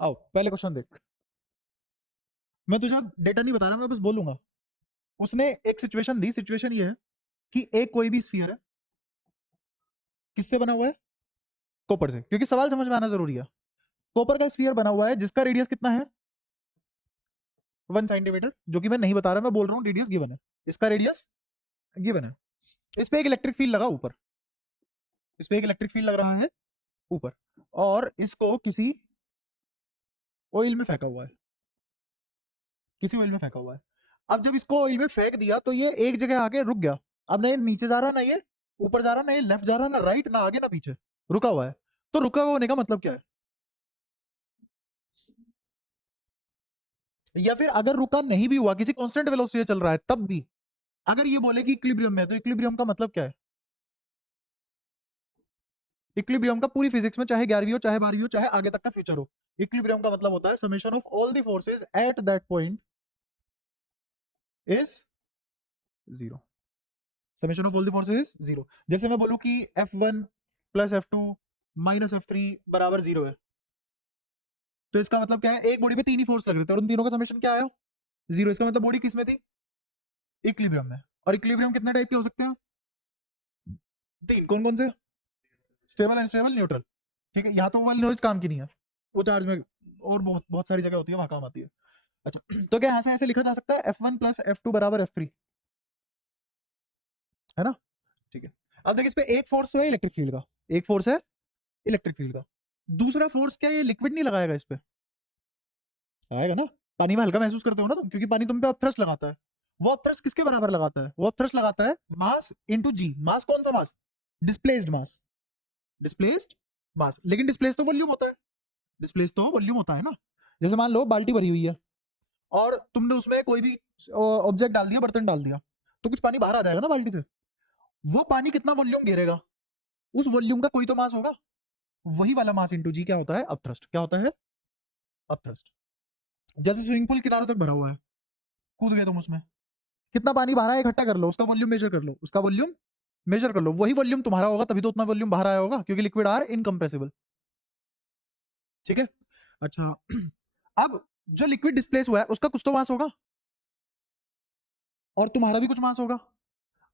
आओ पहले क्वेश्चन देख। मैं तुझे डेटा नहीं बता रहा, मैं बस बोलूंगा। उसने एक सिचुएशन दी, सिचुएशन ये है कि एक कोई भी स्फीयर है, किससे बना हुआ है? कॉपर से, क्योंकि सवाल समझ में आना जरूरी है। कॉपर का स्फीयर बना हुआ है जिसका रेडियस कितना है? 1 सेंटीमीटर, जो कि मैं नहीं बता रहा, मैं बोल रहा हूँ रेडियस गिवन है। इसका रेडियस गिवन है। इस पे एक इलेक्ट्रिक फील्ड लगा ऊपर, इस पे एक इलेक्ट्रिक फील्ड लग रहा है ऊपर, और इसको किसी ऑयल में फेंका हुआ है, किसी ऑयल में फेंका हुआ है। अब जब इसको ऑयल में फेंक दिया तो ये एक जगह आके रुक गया। अब ना ये नीचे जा रहा, ना ये ऊपर जा रहा, ना ये लेफ्ट जा रहा, ना राइट, ना आगे ना पीछे, रुका हुआ है। तो रुका हुआ होने का मतलब क्या है? या फिर अगर रुका नहीं भी हुआ, किसी कांस्टेंट वेलोसिटी से चल रहा है, तब भी अगर ये बोले कि इक्विलिब्रियम में है, तो इक्विलिब्रियम का मतलब क्या है? इक्विलिब्रियम का पूरी फिजिक्स में, चाहे 11वीं हो, चाहे 12वीं हो, चाहे आगे तक का फ्यूचर हो, इक्विलिब्रियम का मतलब होता है summation of all the forces at that point is zero. Summation of all the forces is zero. जैसे मैं बोलूं कि F1 plus F2 minus F3 बराबर जीरो है, तो इसका मतलब क्या है? एक बॉडी पे तीन ही फोर्स लग रहे थे और उन तीनों का समेशन क्या आया? जीरो। इसका मतलब बॉडी किस में थी? इक्विलिब्रियम में। और इक्विलिब्रियम कितने टाइप के हो सकते हैं? तीन। कौन कौन से? Stable, unstable, neutral. ठीक है, यहाँ तो वो वाली नॉलेज काम की नहीं है, वो चार्ज में और बहुत बहुत सारी जगह होती है, वहां काम आती है। अच्छा, तो क्या यहाँ से ऐसे लिखा जा सकता है F1 प्लस F2 बराबर F3, है ना? ठीक है। अब देखिए, इस पे एक फोर्स तो है इलेक्ट्रिक फील्ड का, एक फोर्स है इलेक्ट्रिक फील्ड का। दूसरा फोर्स क्या, ये लिक्विड नहीं लगाएगा इस पे? आएगा ना। पानी में हल्का महसूस करते हो ना तुम, क्योंकि पानी तुम पे अपथ्रस्ट लगाता है। वो अपथ्रस्ट किसके बराबर लगाता है? वो अपथ्रस्ट लगाता है मास इंटू जी। मास कौन सा मास? डिस्प्लेस्ड मास, डिस्प्लेस्ड मास। लेकिन डिस्प्लेस तो वॉल्यूम होता है, डिस्प्लेस तो वॉल्यूम होता है ना। जैसे मान लो बाल्टी भरी हुई है और तुमने उसमें कोई भी ऑब्जेक्ट डाल दिया, बर्तन डाल दिया, तो कुछ पानी बाहर आ जाएगा ना बाल्टी से। वो पानी कितना वॉल्यूम घेरेगा? उस वॉल्यूम का कोई तो मास होगा। वही वाला मास इंटू जी क्या होता है? अपथ्रस्ट। क्या होता है? अपथ्रस्ट। जैसे स्विमिंग पूल किनारों तक भरा हुआ है, कूद गए तुम उसमें, कितना पानी बाहर आया इकट्ठा कर लो, उसका वॉल्यूम मेजर कर लो, उसका वॉल्यूम मेजर कर लो। वही वॉल्यूम तुम्हारा होगा, तभी तो उतना वॉल्यूम बाहर आया होगा, क्योंकि लिक्विड आर इनकम्प्रेसिबल। ठीक है। अच्छा, अब जो लिक्विड डिस्प्लेस हुआ है उसका कुछ तो मास होगा, और तुम्हारा भी कुछ मास होगा।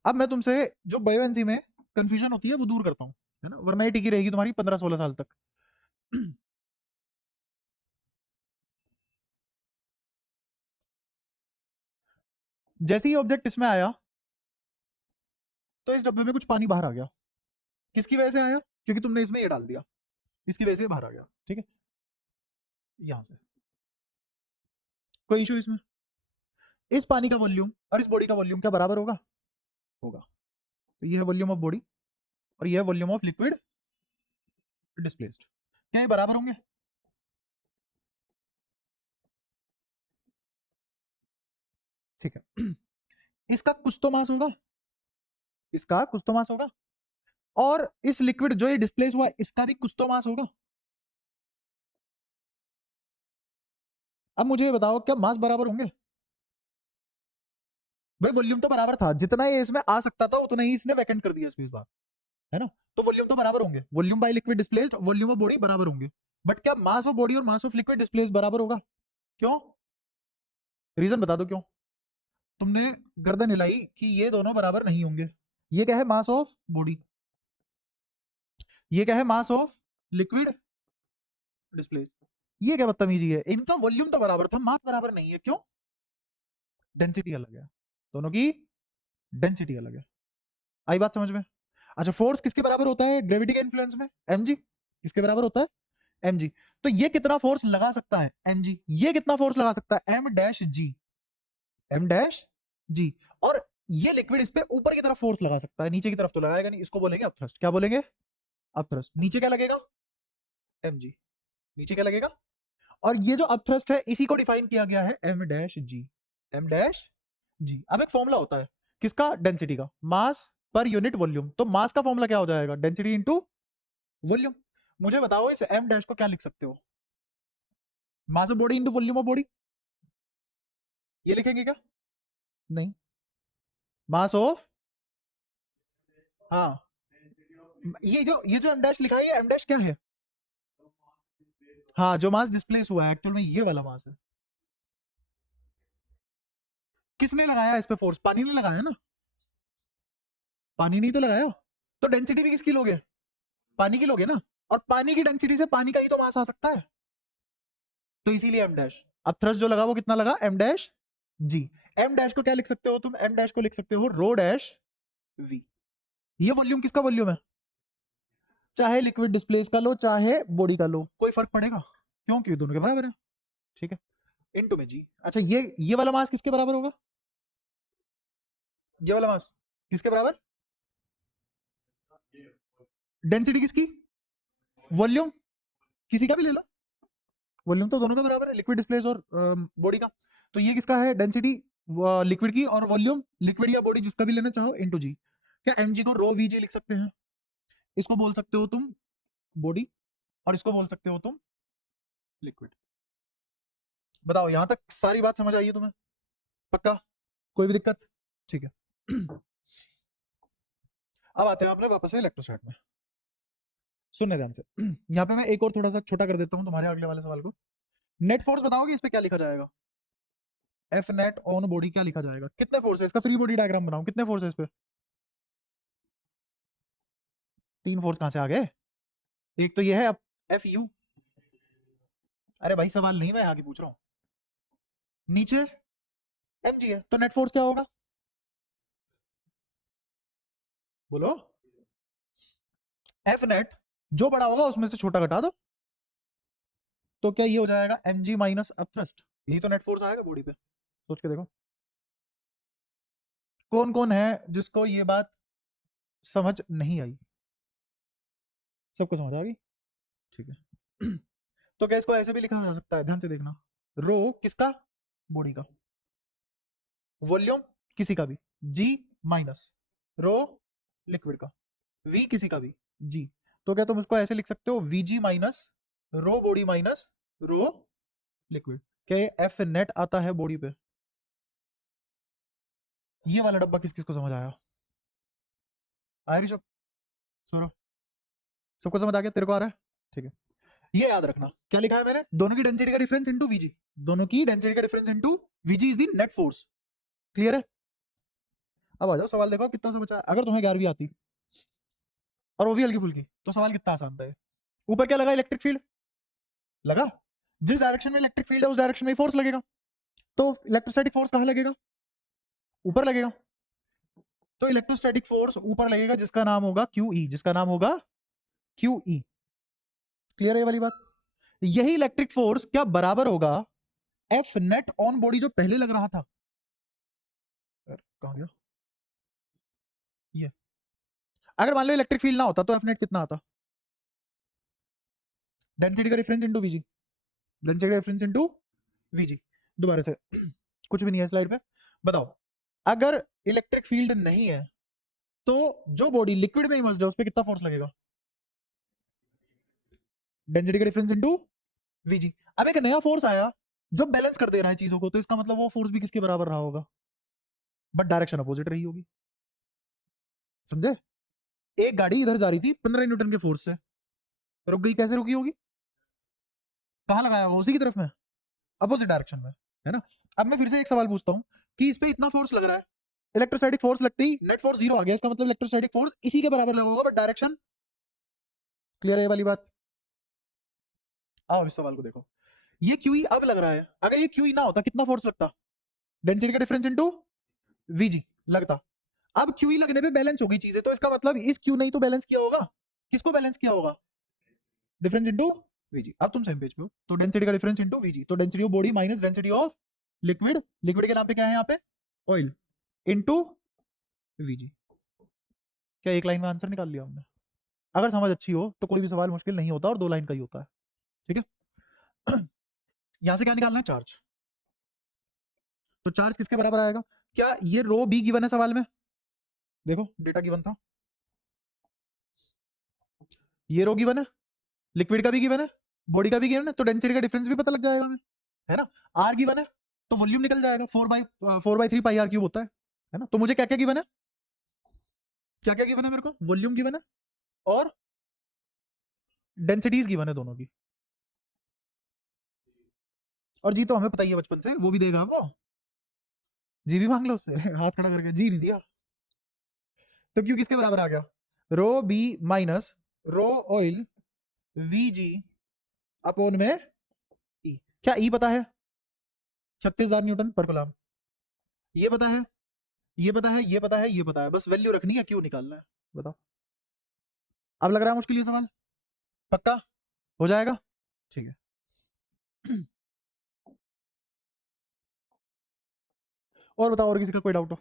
अब मैं तुमसे जो बायोएनर्जी में कंफ्यूजन होती है वो दूर करता हूँ, है ना, वरना ये टिकी रहेगी तुम्हारी 15-16 साल तक। जैसे ही ऑब्जेक्ट इसमें आया, तो इस डब्बे में कुछ पानी बाहर आ गया। किसकी वजह से आया? क्योंकि तुमने इसमें ये डाल दिया, इसकी वजह से बाहर आ गया। ठीक है, यहां से कोई इशू इसमें? इस पानी का वॉल्यूम और इस बॉडी का वॉल्यूम क्या बराबर होगा? होगा। तो ये है वॉल्यूम ऑफ बॉडी और ये है वॉल्यूम ऑफ लिक्विड डिस्प्लेस्ड। क्या ये बराबर होंगे? ठीक है। इसका कुछ तो मास होगा, इसका कुछ तो मास होगा, और इस लिक्विड जो ये डिस्प्लेस हुआ इसका भी कुछ तो मास होगा। अब मुझे ये बताओ, क्या मास बराबर होंगे? भाई वॉल्यूम तो बराबर था, जितना ये इसमें आ सकता था उतना ही इसने वैकेंट कर दिया स्पेस बार, है ना? तो वॉल्यूम तो बराबर होंगे, volume by liquid displaced, volume of body बराबर होंगे। बट क्या मास ऑफ बॉडी और मास ऑफ लिक्विड डिस्प्लेस्ड बराबर होगा? क्यों? रीजन बता दो क्यों। तुमने गर्दन हिलाई कि ये दोनों बराबर नहीं होंगे। ये क्या है? Mass of body. ये क्या है? Mass of liquid displaced. ये क्या बदतमीजी है? इनका वॉल्यूम तो बराबर था, मास बराबर नहीं है, क्यों? डेंसिटी अलग है, दोनों की डेंसिटी अलग है। आई बात समझ में? अच्छा, फोर्स किसके बराबर होता है ग्रेविटी के इन्फ्लुएंस में? mg। किसके बराबर होता है? mg। तो ये कितना फोर्स लगा सकता है? mg। ये कितना फोर्स लगा सकता है? m dash g, m dash g। और ये लिक्विड इस पे ऊपर की तरफ फोर्स लगा सकता है, नीचे की तरफ तो लगाएगा नहीं, इसको बोलेंगे अपथ्रस्ट। क्या बोलेंगे? अपथ्रस्ट। नीचे क्या लगेगा? mg। नीचे क्या लगेगा? और ये जो अपथ्रस्ट है इसी को डिफाइन किया गया है m dash g, m dash g। अब एक फॉर्मूला होता है किसका? डेंसिटी का, मास पर यूनिट वॉल्यूम। तो मास का फॉर्मूला क्या हो जाएगा? Density into volume. मुझे बताओ इस m डैश को क्या लिख सकते हो? Mass of body into volume of body. ये लिखेंगे क्या? नहीं, मास ऑफ, हाँ, ये जो m डैश लिखा है, ये m डैश क्या है? हाँ, जो मास डिस्प्लेस हुआ है एक्चुअल में ये वाला मास है। किसने लगाया इस पे फोर्स? पानी ने लगाया ना, पानी नहीं तो लगाया, तो डेंसिटी भी किसकी लोगे? पानी की लोगे ना, और पानी की डेंसिटी से पानी का ही तो मास आ सकता है, तो इसीलिए एम डैश। अब थ्रस्ट जो लगा वो कितना लगा? एम डैश जी। एम डैश को क्या लिख सकते हो तुम? एम डैश को लिख सकते हो रो डैश वी। ये वॉल्यूम किसका वॉल्यूम है? चाहे लिक्विड डिस्प्लेस का लो चाहे बॉडी का लो, कोई फर्क पड़ेगा? क्योंकि दोनों के बराबर है, ठीक है। इनटू में जी। अच्छा, ये वाला मास किसके बराबर होगा? ये वाला मास किसके बराबर? डेंसिटी किसकी? वॉल्यूम किसी का भी ले लो, वॉल्यूम तो दोनों का बराबर है, लिक्विड डिस्प्लेस और बॉडी का। तो ये किसका है? डेंसिटी लिक्विड की, और वॉल्यूम लिक्विड या बॉडी जिसका भी लेना चाहो इनटू जी। क्या एम जी को रो वी जी लिख सकते हैं? इसको बोल सकते हो तुम बॉडी, और इसको बोल सकते हो तुम लिक्विड। बताओ यहां तक सारी बात समझ आई है तुम्हें? पक्का? कोई भी दिक्कत? ठीक है। अब आते हैं अपने वापस से इलेक्ट्रोस्टैट में। सुनने ध्यान से। यहाँ पे मैं एक और थोड़ा सा छोटा कर देता हूँ तुम्हारे अगले वाले सवाल को। नेट फोर्स बताओगे इस पे क्या लिखा जाएगा? एफ नेट ऑन बॉडी क्या लिखा जाएगा? कितने फोर्स है? इसका फ्री बॉडी डायग्राम बनाओ, कितने फोर्स है इस पे? 3 फोर्स कहां से आ गए? एक तो ये है, अब एफ यू। अरे भाई सवाल नहीं, मैं आगे पूछ रहा हूँ। नीचे एम जी है, तो नेट फोर्स क्या होगा? बोलो। एफ नेट जो बड़ा होगा उसमें से छोटा घटा दो, तो क्या ये हो जाएगा M G minus up thrust. यही तो नेट फोर्स आएगा बॉडी पे। सोच के देखो कौन कौन है जिसको ये बात समझ नहीं आई? सबको समझ आ गई? ठीक है। तो क्या इसको ऐसे भी लिखा जा सकता है? ध्यान से देखना। रो किसका? बॉडी का। वॉल्यूम किसी का भी, जी माइनस रो लिक्विड का, वी किसी का भी, जी। तो क्या तुम उसको ऐसे लिख सकते हो? We ji minus rho body minus rho liquid. क्या ये एफ नेट आता है बॉडी पे? ये वाला डब्बा किस किस को समझ आया? आया ऋषभ? सुनो, सबको समझ आ गया? तेरे को आ रहा है? ठीक है। ये याद रखना क्या लिखा है मैंने? दोनों की डेंसिटी का डिफरेंस इनटू वीजी। दोनों की डेंसिटी का difference into V G is the net force. Clear है? अब आ जाओ सवाल देखो कितना सा बचा है। अगर तुम्हें 11वीं आती और वो भी हल्की फुल्की, तो सवाल कितना आसान था ये। ऊपर क्या लगा? इलेक्ट्रिक फील्ड लगा। जिस डायरेक्शन में इलेक्ट्रिक फील्ड है उस डायरेक्शन में फोर्स लगेगा, तो इलेक्ट्रोस्टैटिक फोर्स कहां लगेगा? ऊपर लगेगा। तो इलेक्ट्रोस्टैटिक फोर्स ऊपर लगेगा जिसका नाम होगा क्यू ई, जिसका नाम होगा क्यू ई। क्लियर है ये वाली बात? यही इलेक्ट्रिक फोर्स क्या बराबर होगा एफ नेट ऑन बॉडी जो पहले लग रहा था? कहां गया ये? अगर मान लो इलेक्ट्रिक फील्ड ना होता तो एफ नेट कितना आता? डेंसिटी का डिफरेंस इनटू वीजी। डेंसिटी का डिफरेंस इनटू वीजी। दोबारा से कुछ भी नहीं है स्लाइड पे। बताओ, अगर इलेक्ट्रिक फील्ड नहीं है तो जो बॉडी लिक्विड में इमर्स्ड है उस पर कितना फोर्स लगेगा? डेंसिटी का डिफरेंस इनटू वीजी। अब एक नया फोर्स आया जो बैलेंस कर दे रहा है चीजों को, तो इसका मतलब वो फोर्स भी किसके बराबर रहा होगा? बट डायरेक्शन अपोजिट रही होगी। समझे? एक गाड़ी इधर जा रही थी 15 न्यूटन के फोर्स से, रुक गई। कैसे रुकी होगी? कहां लगाया होगा? उसी की तरफ में, अपोजिट डायरेक्शन में, है ना? अब मैं फिर से एक सवाल पूछता हूं कि इस पे इतना फोर्स लग रहा है, इलेक्ट्रोस्टैटिक फोर्स लगते ही नेट फोर्स 0 आ गया, इसका मतलब इलेक्ट्रोस्टैटिक फोर्स इसी के बराबर लगा होगा, बट डायरेक्शन। क्लियर है ये वाली बात? आओ इस सवाल को देखो। ये क्यूई अब लग रहा है, अगर ये क्यूई ना होता कितना फोर्स लगता? डेंसिटी का डिफरेंस इनटू वीजी लगता। अब क्यूई लगने पे बैलेंस हो गई चीजें, तो इसका मतलब इस क्यू नहीं तो बैलेंस किया होगा। किसको बैलेंस किया होगा? Difference into V G. अब तुम सेम पेज पे हो, तो डेंसिटी का डिफरेंस इनटू वीजी, तो density of body minus density of liquid, liquid के नाम पे क्या है यहाँ पे? Oil, into V G. क्या एक लाइन में आंसर निकाल लिया हमने? अगर समझ अच्छी हो तो कोई भी सवाल मुश्किल नहीं होता और 2 लाइन का ही होता है, ठीक है। यहां से क्या निकालना है? चार्ज। तो चार्ज किसके बराबर आएगा? क्या ये रो बी गिवन है सवाल में? देखो डेटा गिवन था, ये रो गिवन है, लिक्विड का भी गिवन है, बॉडी का भी गिवन है, तो डेंसिटी का डिफरेंस भी पता लग जाएगा हमें, है ना? आर गिवन है तो वॉल्यूम निकल जाएगा, 4/3 पाई आर क्यूब होता है ना? तो मुझे क्या क्या गिवन है? क्या क्या गिवन है मेरे को? वॉल्यूम गिवन है और डेंसिटीज गिवन है दोनों की। और जी तो हमें पता ही है बचपन से, वो भी देगा वो, जी भी मांग लो उससे हाथ खड़ा करके, जी नहीं दिया तो क्यों किसके बराबर आ गया, rho B minus rho oil V G upon में ई। क्या ई पता है, 36,000 न्यूटन पर कूलम, ये पता है, ये पता है, ये पता है, ये पता है, बस वैल्यू रखनी है, क्यों निकालना है, बताओ। अब लग रहा है मुश्किल ये सवाल, पक्का हो जाएगा, ठीक है। और बताओ, और किसी का कोई डाउट हो।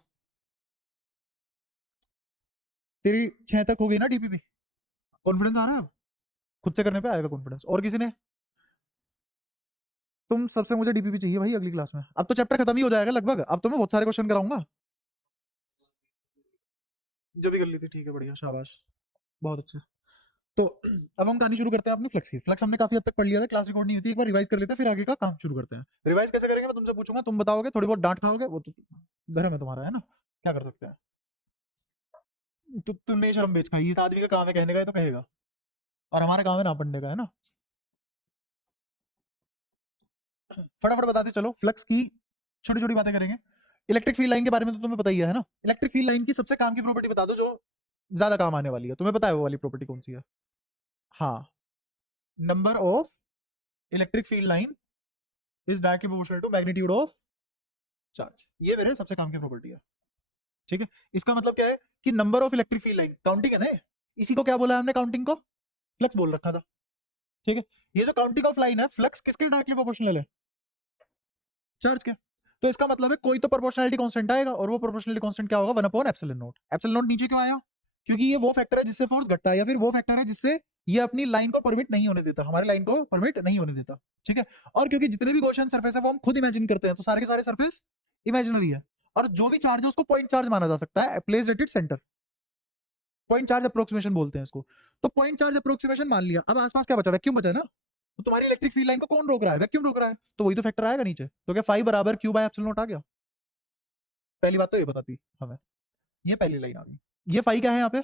तेरी 6 तक हो गई ना डीपीपी, कॉन्फिडेंस आ रहा है अब, खुद से करने पे आएगा कॉन्फिडेंस। और किसी ने, तुम सबसे मुझे डीपीपी चाहिए भाई अगली क्लास में, अब तो चैप्टर खत्म ही हो जाएगा लगभग, अब तो मैं बहुत सारे क्वेश्चन कराऊंगा। जो भी कर ली थी, ठीक है, बढ़िया, शाबाश, बहुत अच्छा। तो अब हम कहानी शुरू करते हैं अपनी फ्लेक्स की। फ्लेक्स हमने काफी हद तक पढ़ लिया था, क्लास रिकॉर्ड नहीं होती, एक बार रिवाइज कर लेते हैं, फिर आगे का काम शुरू करते हैं। रिवाइज कैसे करेंगे मैं तुमसे पूछूंगा, तुम बताओगे, थोड़ी बहुत डांट खाओगे, वो तो धर्म है तुम्हारा, है ना, क्या कर सकते हैं। तुमने शर्म बेच खाई, इस आदमी का काम है कहने का, ये तो कहेगा, और हमारा काम है ना पढ़ने का, है ना। फटाफट बताते चलो, फ्लक्स की छोटी छोटी बातें करेंगे। इलेक्ट्रिक फील्ड लाइन के बारे में तो तुम्हें पता ही है ना। इलेक्ट्रिक फील्ड लाइन की सबसे काम की प्रॉपर्टी बता दो जो ज्यादा काम आने वाली है, तुम्हें पता है वो वाली प्रॉपर्टी कौन सी है। हाँ, number of electric field line is directly proportional to magnitude of charge, ये मेरे सबसे काम की प्रॉपर्टी है, ठीक है। इसका मतलब क्या है कि number of electric field line counting है ना, इसी को क्या बोला है हमने, काउंटिंग को फ्लक्स बोल रखा था, ठीक है। ये जो काउंटिंग ऑफ लाइन है, फ्लक्स किसके डायरेक्टली प्रोपोर्शनल है, चार्ज के। तो इसका मतलब है कोई तो प्रोपोर्शनलिटी कांस्टेंट आएगा, और वो प्रोपोर्शनलिटी कांस्टेंट क्या होगा, 1/एप्सिलॉन नॉट। एप्सिलॉन नॉट नीचे क्यों आया, क्योंकि ये वो फैक्टर है जिससे फोर्स घटता है, या फिर वो फैक्टर है जिससे ये अपनी लाइन को परमिट नहीं होने देता, हमारी लाइन को परमिट नहीं होने देता, ठीक है। और क्योंकि जितने भी गॉसियन सरफेस है वो हम खुद इमेजिन करते हैं, तो सारे के सारे सरफेस इमेजिनरी है, और जो भी चार्ज है उसको पॉइंट चार्ज माना जा सकता है, placed at it centre, point charge approximation बोलते हैं इसको। तो पॉइंट चार्ज अप्रोक्सीमेशन मान लिया, अब आसपास क्या बचा, वैक्यूम बचा है ना, तो तुम्हारी इलेक्ट्रिक फील्ड लाइन को कौन रोक रहा है, वैक्यूम रोक रहा है, तो वही तो फैक्टर आएगा नीचे, तो क्या फाई बराबर क्यू बाय एप्सिलॉन नॉट आ गया। पहली बात तो ये बताती हमें, ये पहली लाइन आ गई। ये फाई क्या है यहाँ पे,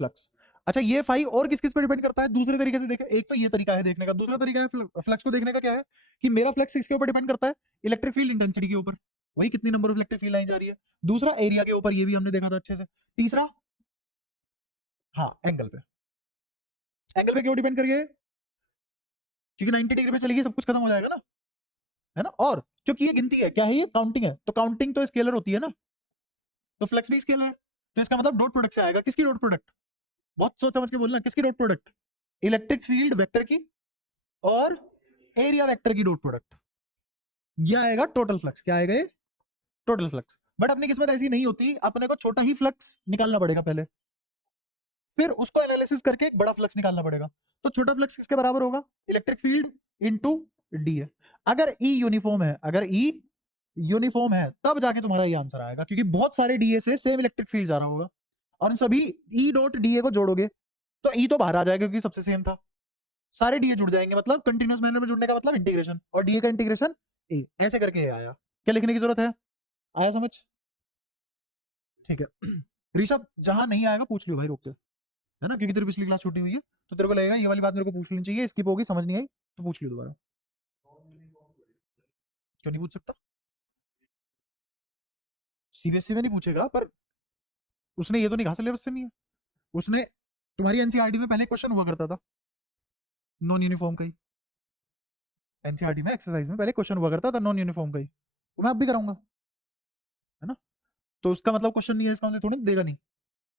फ्लक्स। अच्छा, ये फाई और किस किस पे डिपेंड करता है, दूसरे तरीके से देखें, एक तो ये तरीका है देखने का, दूसरा तरीका है फ्लक्स को देखने का क्या है, कि मेरा फ्लक्स किसके ऊपर डिपेंड करता है, इलेक्ट्रिक फील्ड इंटेंसिटी के ऊपर, वही कितनी number of electric field line जा रही है। दूसरा एरिया के ऊपर, ये भी हमने देखा था अच्छे से। तीसरा, हाँ, एंगल पे, एंगल पे क्यों डिपेंड करिए, क्योंकि 90 डिग्री पे चलेगी सब कुछ खत्म हो जाएगा ना, है ना। और क्योंकि ये गिनती है, क्या है ये, काउंटिंग है, तो काउंटिंग तो स्केलर होती है ना, तो फ्लक्स भी स्केलर है, तो इसका मतलब डॉट प्रोडक्ट से आएगा, किसकी डॉट प्रोडक्ट, बहुत सोच समझ के बोलना, किसकी dot product, electric field vector की और एरिया वेक्टर की डॉट प्रोडक्ट, ये आएगा टोटल फ्लक्स। क्या आएगा ये, टोटल फ्लक्स। बट अपनी किस्मत ऐसी नहीं होती, अपने को छोटा ही फ्लक्स निकालना पड़ेगा पहले, फिर उसको एनालिसिस करके एक बड़ा फ्लक्स निकालना पड़ेगा। तो छोटा फ्लक्स किसके बराबर होगा, इलेक्ट्रिक फील्ड इनटू डी है। अगर ई यूनिफॉर्म है, अगर ई यूनिफॉर्म है तब जाके तुम्हारा ये आंसर आएगा, क्योंकि बहुत सारे डीए से सेम इलेक्ट्रिक फील्ड जा रहा होगा, और इन सभी ई डॉट डीए को जोड़ोगे तो ई तो बाहर आ जाएगा क्योंकि सबसे सेम था, सारे डीए जुड़ जाएंगे, मतलब कंटिन्यूस मैनर में जुड़ने का मतलब इंटीग्रेशन, और डीए का इंटीग्रेशन ए, ऐसे करके ये आया। क्या लिखने की जरूरत है, आया समझ, ठीक है। ऋषभ, जहां नहीं आएगा पूछ लियो भाई, रोक के, है ना, क्योंकि तेरी पिछली क्लास छूटी हुई है, तो तेरे को लगेगा ये वाली बात मेरे को पूछ लेनी चाहिए, स्किप होगी, समझ नहीं आई तो पूछ लियो दोबारा। क्यों नहीं पूछ सकता, सीबीएसई में नहीं पूछेगा, पर उसने ये तो नहीं कहा सिलेबस से नहीं है, उसने तुम्हारी एनसीईआरटी में पहले क्वेश्चन हुआ करता था नॉन यूनिफॉर्म का ही, एनसीईआरटी में एक्सरसाइज में पहले क्वेश्चन हुआ करता था नॉन यूनिफॉर्म का ही, तो मैं अब भी कराऊंगा, है ना। तो उसका मतलब क्वेश्चन नहीं है, इसका मतलब थोड़ी ना देगा नहीं,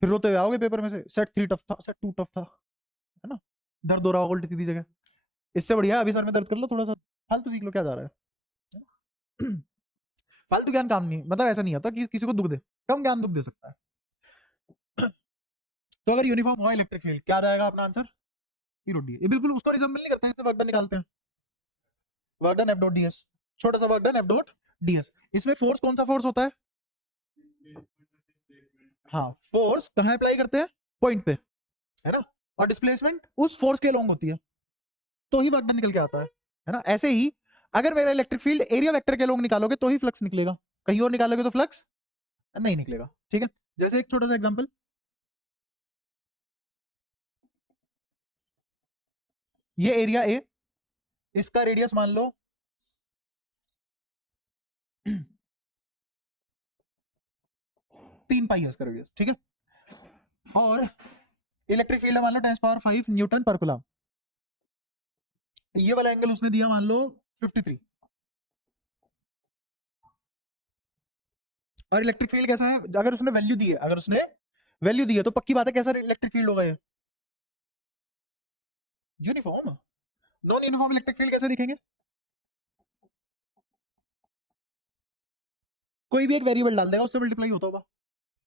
फिर रोते हुए आओगे पेपर में से, सेट 3 टफ था, सेट 2 टफ था, है ना, दर्द हो रहा होगा उल्टी सीधी जगह, इससे बढ़िया है अभी सर में दर्द कर लो थोड़ा सा, फालतू सीख लो, क्या जा रहा है। फालतू ज्ञान काम नहीं, मतलब ऐसा नहीं होता कि किसी को दुख दे, कम ज्ञान दुख दे सकता है। तो अगर यूनिफॉर्म हुआ इलेक्ट्रिक फील्ड, क्या जाएगा अपना आंसर, ई डॉट डी, ये बिल्कुल उसको रिजम्बल नहीं करता है, इससे वर्क डन निकालते हैं, work done F dot D S, छोटा सा work done F dot D S. इसमें फोर्स कौन सा फोर्स होता है, हाँ, फोर्स कहाँ अप्लाई करते हैं, पॉइंट पे, है ना, और डिस्प्लेसमेंट उस फोर्स के अलोंग होती है, तो ही वर्क डन निकल के आता है ना। ऐसे ही अगर मेरा इलेक्ट्रिक फील्ड एरिया वेक्टर के अलोंग निकालोगे तो ही फ्लक्स निकलेगा, कहीं और निकालोगे तो फ्लक्स नहीं निकलेगा, ठीक है। जैसे एक छोटा सा एग्जांपल, ये एरिया ए, इसका रेडियस मान लो 3 पाई है इसका रेडियस, ठीक है। और इलेक्ट्रिक फील्ड मान लो 10⁵ न्यूटन पर कूलम, ये वाला एंगल उसने दिया मान लो 53, और इलेक्ट्रिक फील्ड कैसा है, अगर उसने वैल्यू दी है, अगर उसने वैल्यू दी है तो पक्की बात है कैसा इलेक्ट्रिक फील्ड होगा ये, uniform. Non uniform electric field कैसे दिखेंगे, कोई भी एक वेरिएबल डाल देगा उससे मल्टीप्लाई होता होगा,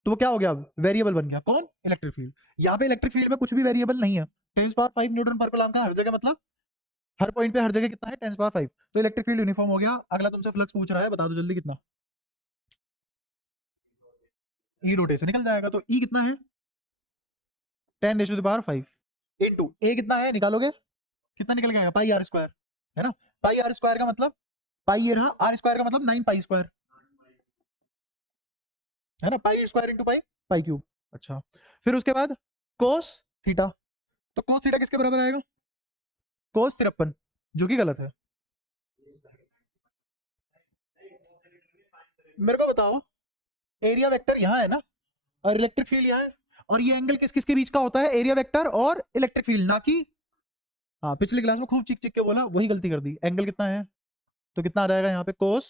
तो वो क्या हो गया, अब वेरिएबल बन गया कौन, इलेक्ट्रिक फील्ड। यहाँ पे इलेक्ट्रिक फील्ड में कुछ भी वेरिएबल नहीं है, 10⁵ न्यूटन पर कूलम का हर जगह, मतलब हर पॉइंट पे हर जगह कितना है 10⁵, तो इलेक्ट्रिक फील्ड यूनिफॉर्म हो गया। अगला तुमसे फ्लक्स पूछ रहा है, बता दो जल्दी कितना, ई डॉट ए से निकल जाएगा, तो ई कितना है 10⁵ इंटू ए कितना है, निकालोगे कितना निकल गया, पाई आर स्क्वायर, है ना। पाई आर स्क्वायर का मतलब, पाई ये रहा, आर स्क्वायर का मतलब 9 पाई स्क्वायर, है ना, पाई स्क्वायर इंटू पाई, पाई क्यूब। अच्छा, फिर उसके बाद कोस थीटा, तो कोस थीटा किसके बराबर आएगा, कोस 53, जो कि गलत है। मेरे को बताओ, एरिया वेक्टर यहाँ है ना, और इलेक्ट्रिक फील्ड यहाँ है, और ये एंगल किस किस के बीच का होता है, एरिया वेक्टर और इलेक्ट्रिक फील्ड, ना कि, हाँ पिछली क्लास में खूब चिक चिक के बोला, वही गलती कर दी। एंगल कितना है, तो कितना आ जाएगा यहाँ पे कोस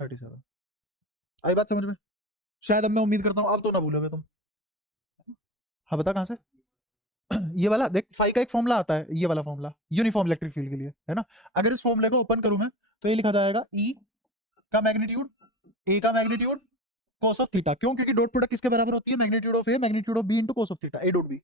37, आई बात समझ में, शायद अब मैं उम्मीद करता हूँ अब तो ना भूलोगे तुम। हाँ बता कहाँ से, ये वाला देख, फाई का एक फॉर्मूला आता है, ये वाला फॉर्मूला यूनिफॉर्म इलेक्ट्रिक फील्ड के लिए, है ना। अगर इस फॉर्मूले को ओपन करूं मैं, तो ये लिखा जाएगा ई का मैग्नीट्यूड, ए का मैग्नीट्यूड cos ऑफ थीटा, क्यों, क्योंकि डॉट प्रोडक्ट किसके बराबर होती है, magnitude of A magnitude of B into cos of theta, A dot B,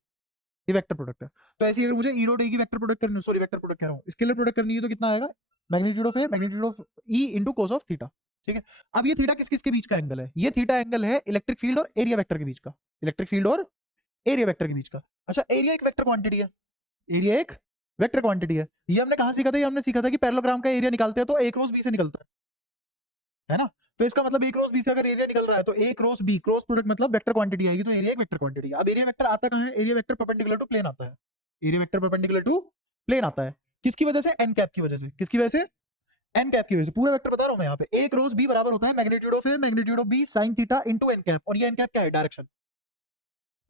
ये वेक्टर प्रोडक्ट है। तो ऐसे अगर मुझे ई डॉट ए की वेक्टर प्रोडक्ट करनी, सॉरी वेक्टर प्रोडक्ट कह रहा हूं, स्केलर प्रोडक्ट करनी है, तो कितना आएगा, magnitude of A magnitude of E into cos of theta, ठीक है। अब ये थीटा किस किस के बीच का एंगल है, ये थीटा एंगल है इलेक्ट्रिक फील्ड और एरिया वेक्टर के बीच का, इलेक्ट्रिक फील्ड और एरिया वेक्टर के बीच का। अच्छा, एरिया एक वेक्टर क्वांटिटी है, एरिया एक वेक्टर क्वांटिटी है, ये हमने कहां सीखा था, ये हमने सीखा था कि पैरेललोग्राम का एरिया निकालते हैं तो ए क्रॉस बी से निकलता है ना। तो इसका मतलब ए क्रॉस बी से अगर एरिया निकल रहा है, तो ए क्रॉस बी क्रॉस प्रोडक्ट मतलब वेक्टर क्वांटिटी आएगी, तो एरिया एक वेक्टर क्वांटिटी है। अब एरिया वेक्टर आता कहां है, area vector perpendicular to plane आता है, area vector perpendicular to plane आता है, किसकी वजह से, एन कैप की वजह से, किसकी वजह से, एन कैप की वजह से। पूरा वेक्टर बता रहा हूं मैं यहाँ पे, ए क्रॉस बी बराबर होता है magnitude of A magnitude of B sine theta into N cap, और ये एन कैप क्या है, डायरेक्शन,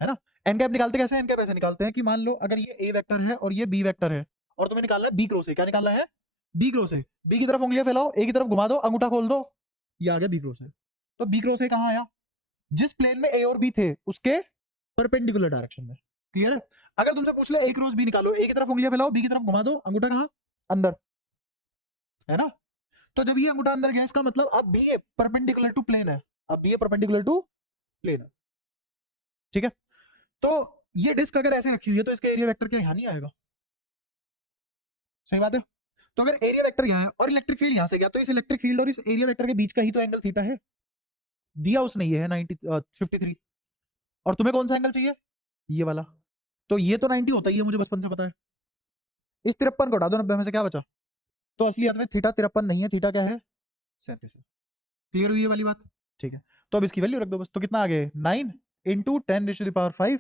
है ना। एन कैप निकालते कैसे, एन कैप ऐसे निकालते हैं कि मान लो अगर ये ए वेक्टर है और ये बी वेक्टर है, और तुम्हें निकालना है बी क्रॉस ए, क्या निकालना है, बी क्रॉस ए, बी की तरफ उंगलियां फैलाओ, ए की तरफ घुमा दो, अंगूठा खोल दो, ये आ गया बी क्रॉस ए। तो बी क्रॉस ए कहां आया, जिस प्लेन में ए और बी थे उसके परपेंडिकुलर डायरेक्शन में, क्लियर है। अगर तुमसे पूछ ले ए क्रॉस बी निकालो, ए की तरफ उंगलियां फैलाओ, बी की तरफ घुमा दो, अंगूठा कहां, अंदर, है ना। तो जब ये अंगूठा अंदर गया, इसका मतलब अब भी ये परपेंडिकुलर टू प्लेन है, अब भी ये परपेंडिकुलर टू प्लेन है, ठीक है। तो ये डिस्क अगर ऐसे रखी हुई है, तो इसका एरिया वेक्टर क्या यहाँ नहीं आएगा, सही बात है। तो अगर एरिया वेक्टर यहाँ है और इलेक्ट्रिक फील्ड यहाँ से गया, तो इस इलेक्ट्रिक फील्ड और इस एरिया वेक्टर के बीच का ही तो एंगल थीटा है, दिया उसने, ये है 53, और तुम्हें कौन सा एंगल चाहिए, ये वाला, तो ये तो 90 होता ही है, मुझे बचपन से पता है। इस 53 को हटा दो 90 में से, क्या बचा, तो असलियत में थीटा 53 नहीं है, थीटा क्या है 37 है। क्लियर हुई ये वाली बात, ठीक है। तो अब इसकी वैल्यू रख दो बस, तो कितना आ गया 9 इंटू 10⁵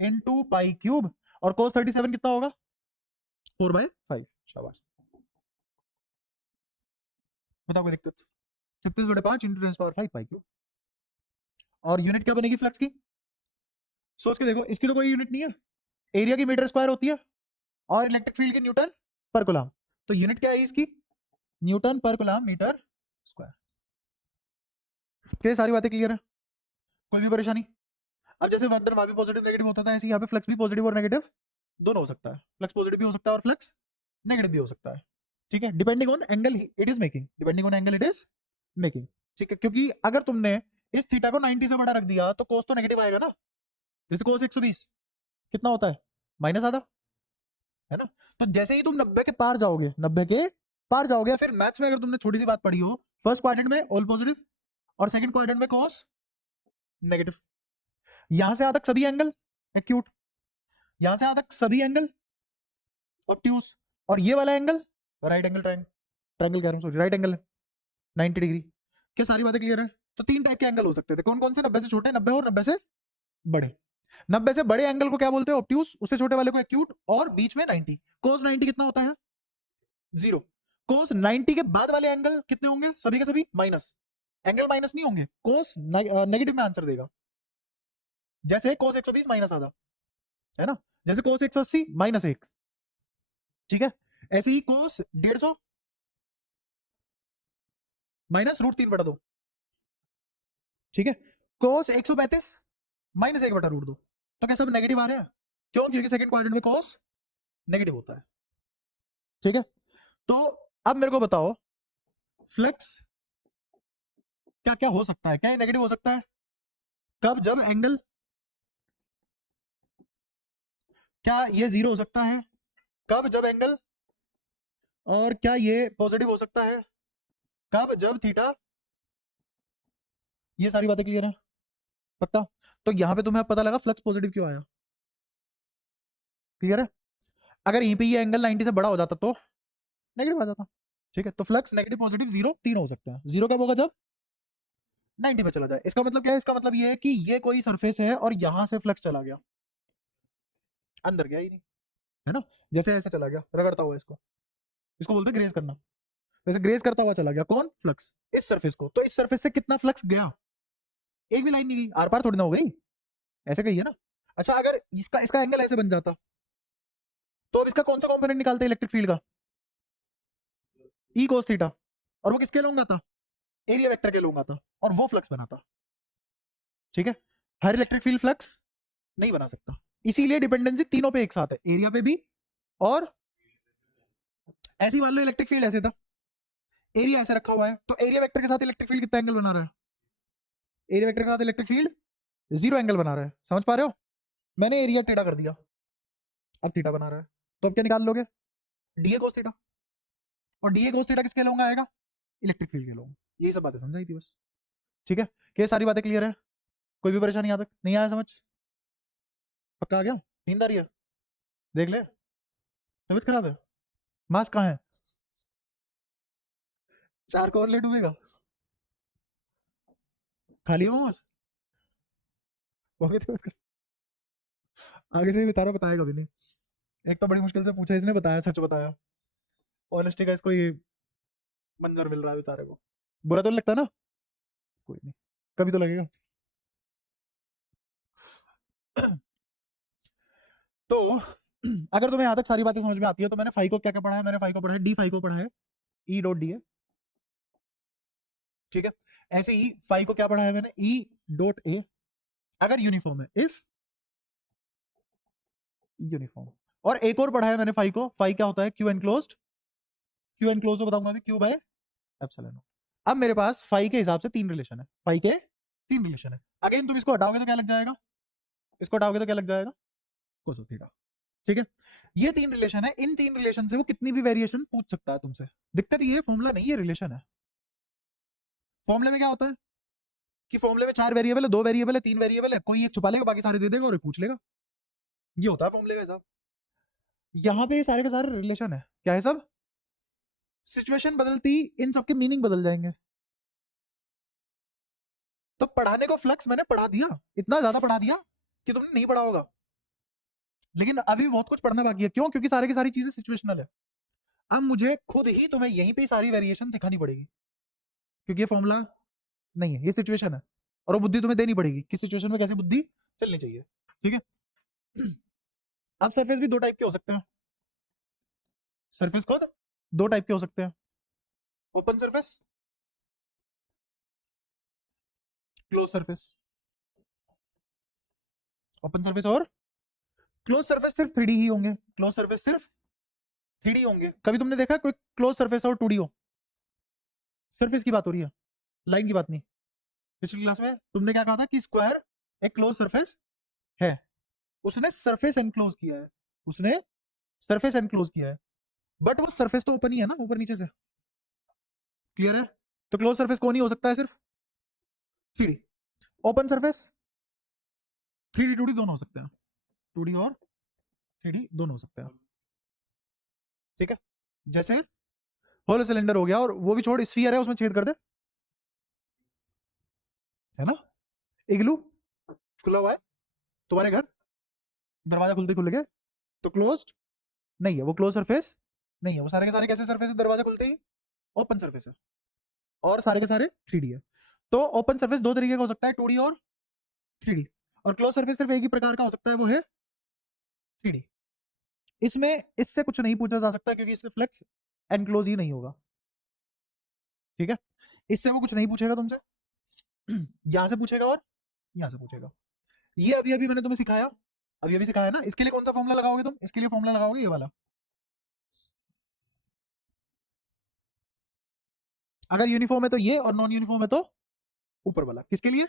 इंटू पाई क्यूब, और cos 37 कितना होगा 4/5, शाबाश। बताओ कोई दिक्कत, 36/5 इंटू 10⁵ पाई क्यूब, और यूनिट क्या बनेगी फ्लक्स की, सोच के देखो, इसकी तो कोई यूनिट नहीं है, एरिया की मीटर स्क्वायर होती है, और इलेक्ट्रिक फील्ड की न्यूटन पर कूलम, तो यूनिट क्या है इसकी, न्यूटन पर कूलम मीटर स्क्वायर। क्या सारी बातें क्लियर है, कोई भी परेशानी। अब जैसे वर्क डन वहां भी पॉजिटिव नेगेटिव होता था, ऐसे यहाँ पे फ्लक्स भी पॉजिटिव और नेगेटिव दोनों हो सकता है, फ्लक्स पॉजिटिव भी हो सकता है और फ्लक्स नेगेटिव भी हो सकता है, ठीक है, depending on angle it is making, depending on angle it is making, ठीक है। क्योंकि अगर तुमने इस थीटा को 90 से बड़ा रख दिया, तो कोस तो नेगेटिव आएगा ना, जैसे कोस 120 कितना होता है, माइनस आधा, है ना। तो जैसे ही तुम 90 के पार जाओगे, 90 के पार जाओगे, फिर मैथ्स में अगर तुमने छोटी सी बात पढ़ी हो, फर्स्ट क्वाड्रेंट में ऑल पॉजिटिव और सेकंड क्वाड्रेंट में कोस नेगेटिव, यहां से यहां तक सभी एंगल एक्यूट, यहां से यहां तक सभी एंगल ऑब्ट्यूस, और ये वाला angle right angle triangle, triangle कह रहा हूं सॉरी, राइट एंगल 90 डिग्री। क्या सारी बातें क्लियर है। तो 3 टाइप के एंगल हो सकते थे, कौन कौन से, 90 से छोटे, 90 और 90 से बड़े। 90 से बड़े एंगल को क्या बोलते हैं, ऑब्ट्यूस, उससे छोटे वाले को एक्यूट, और बीच में 90, कोस 90 कितना होता है 0, कोस 90 के बाद वाले एंगल कितने होंगे? सभी के सभी माइनस। एंगल माइनस नहीं होंगे, कोस नेगेटिव में आंसर देगा। जैसे कोस 120 माइनस आधा, है ना, जैसे कोस 180 माइनस 1, ठीक है। ऐसे ही कोस 150 माइनस √3/2, ठीक है। कोस 135 माइनस 1/√2। तो क्या सब नेगेटिव आ रहे हैं? क्यों? क्योंकि सेकंड क्वाड्रेंट में कोस नेगेटिव होता है, ठीक है। तो अब मेरे को बताओ, फ्लक्स क्या क्या हो सकता है? क्या ये नेगेटिव हो सकता है? कब? जब एंगल, क्या ये 0 हो सकता है? कब? जब एंगल, और क्या ये पॉजिटिव हो सकता है? कब? जब थीटा। ये सारी बातें क्लियर है? पक्का? तो यहां पे तुम्हें अब पता लगा फ्लक्स पॉजिटिव क्यों आया। क्लियर है? अगर यहीं पे ये एंगल 90 से बड़ा हो जाता तो नेगेटिव आ जाता, ठीक है। तो फ्लक्स नेगेटिव पॉजिटिव जीरो तीन हो सकता है। जीरो कब होगा? जब 90 पे चला जाए। इसका मतलब क्या है? इसका मतलब ये है कि ये कोई सरफेस है और यहां से फ्लक्स चला गया, अंदर गया ही नहीं, है ना। जैसे ऐसे चला गया, रगड़ता हुआ, इसको इसको बोलते हैं ग्रेज करना। वैसे ग्रेज करता हुआ चला गया कौन? फ्लक्स, इस सरफेस को। तो इस सरफेस से कितना फ्लक्स गया? एक भी लाइन नहीं गई, आर पार थोड़ी ना हो गई, ऐसे कही है ना। अच्छा, अगर इसका इसका एंगल ऐसे बन जाता तो अब इसका कौन सा कंपोनेंट निकालते इलेक्ट्रिक फील्ड का? ई कोस थीटा। और वो किसके लूंगा था? एरिया वेक्टर के लूंगा था, और वो फ्लक्स बनाता, ठीक है। हर इलेक्ट्रिक फील्ड फ्लक्स नहीं बना सकता, इसीलिए डिपेंडेंसी तीनों पे एक साथ है, एरिया पे भी। और ऐसी मान लो इलेक्ट्रिक फील्ड ऐसे था, एरिया ऐसे रखा हुआ है, तो एरिया वेक्टर के साथ इलेक्ट्रिक फील्ड कितना एंगल बना रहा है? एरिया वेक्टर के साथ इलेक्ट्रिक फील्ड 0 एंगल बना रहा है। समझ पा रहे हो? मैंने एरिया टेढ़ा कर दिया, अब थीटा बना रहा है, तो अब क्या निकाल लोगे? DA cos theta. और डीए कोस थीटा किसके लोग आएगा? इलेक्ट्रिक फील्ड के लोग। यही सब बातें समझाई थी बस, ठीक है। क्या सारी बातें क्लियर है? कोई भी परेशानी यहाँ तक नहीं आया समझ? पक्का आ गया? नींद आ रही है? देख ले, तबीयत खराब है? मास्क कहाँ है? 4 को और लेट डूबेगा? खा लिया मास्क? आगे से भी बता रहा, बताएगा भी नहीं। एक तो बड़ी मुश्किल से पूछा, इसने बताया, सच बताया। ऑनेस्टी का इसको ये मंजर मिल रहा है बेचारे को। बुरा तो नहीं लगता ना? कोई नहीं, कभी तो लगेगा। तो अगर तुम्हें यहाँ तक सारी बातें समझ में आती है, तो मैंने फाई को क्या क्या पढ़ा है? मैंने फाई को पढ़ा है, डी फाई को पढ़ा है, ई डॉट डी है, ठीक है। ऐसे ही फाई को क्या पढ़ा है मैंने? ई डॉट ए, अगर यूनिफॉर्म है, इफ यूनिफॉर्म। और एक और पढ़ा है मैंने फाई को, फाई क्या होता है? Q enclosed. क्यू एनक्लोज्ड तो बताऊंगा अभी, क्यू बाय एप्सिलॉन। अब मेरे पास फाई के हिसाब से 3 रिलेशन है, फाई के 3 रिलेशन है। अगेन तुम इसको हटाओगे तो क्या लग जाएगा? इसको हटाओगे तो क्या लग जाएगा? कोस ऑफ थीटा, ठीक है। ये 3 रिलेशन है, इन 3 रिलेशन से वो कितनी भी वेरिएशन पूछ सकता है तुमसे। दिक्कत ये फॉर्मूला नहीं है, रिलेशन है। फॉर्मूले में क्या होता है कि फॉर्मूले में 4 वेरिएबल है, 2 वेरिएबल है, 3 वेरिएबल है, कोई एक छुपा लेगा, बाकी सारे दे देगा और एक पूछ लेगा। ये होता है फॉर्मूले का हिसाब। यहाँ पे सारे के सारे रिलेशन है, क्या है सब? सिचुएशन बदलती इन सबके मीनिंग बदल जाएंगे। तो पढ़ाने को फ्लक्स मैंने पढ़ा दिया, इतना ज्यादा पढ़ा दिया कि तुमने नहीं पढ़ा होगा। लेकिन अभी बहुत कुछ पढ़ना बाकी है। क्यों? क्योंकि सारी की सारी चीजें सिचुएशनल है। अब मुझे खुद ही तुम्हें यहीं पे सारी वेरिएशन सिखानी पड़ेगी, क्योंकि ये फॉर्मूला नहीं है, ये सिचुएशन है। और वो बुद्धि तुम्हें देनी पड़ेगी कि सिचुएशन में कैसी बुद्धि चलनी चाहिए, ठीक है। अब सरफेस भी 2 टाइप के हो सकते हैं। सरफेस खुद 2 टाइप के हो सकते हैं, open surface, close surface. Open surface और क्लोज सरफेस सिर्फ 3D ही होंगे। क्लोज सरफेस सिर्फ 3D होंगे। कभी तुमने देखा कोई क्लोज सरफेस और 2D हो? सरफेस की बात हो रही है, लाइन की बात नहीं। पिछली क्लास में तुमने क्या कहा था कि स्क्वायर एक क्लोज सरफेस है, उसने सरफेस एनक्लोज किया है, उसने सरफेस एनक्लोज किया है, बट वो सरफेस तो ओपन ही है ना, ऊपर नीचे से। क्लियर है? तो क्लोज सरफेस कौन ही हो सकता है? सिर्फ 3D। Open surface 3D 2D दोनों हो सकते हैं, 2D और 3D दोनों हो सकते हैं, ठीक है। जैसे होलो सिलेंडर हो गया, और वो भी छोड़, स्फीयर है, उसमें छेद कर दे, है ना। इग्लू खुला हुआ है तुम्हारे घर, दरवाजा खुलते खुल गए, तो क्लोज्ड नहीं है, वो क्लोज सरफेस नहीं है, वो सारे के सारे कैसे सरफेस है, दरवाजा खुलते ही ओपन सरफेस है, और सारे के सारे 3D है। तो ओपन सरफेस दो तरीके का हो सकता है, 2D और 3D, और क्लोज सरफेस सिर्फ एक ही प्रकार का हो सकता है, वो है 3D। इसमें इससे कुछ नहीं पूछा जा सकता क्योंकि इससे फ्लेक्स एनक्लोज ही नहीं होगा, ठीक है। इससे वो कुछ नहीं पूछेगा तुमसे, यहां से पूछेगा और यहां से पूछेगा। ये अभी अभी मैंने तुम्हें सिखाया, अभी अभी सिखाया ना, इसके लिए कौन सा फॉर्मूला लगाओगे तुम, इसके लिए फॉर्मूला लगाओगे ये वाला। अगर यूनिफॉर्म है तो ये, और नॉन यूनिफॉर्म है तो ऊपर वाला। किसके लिए,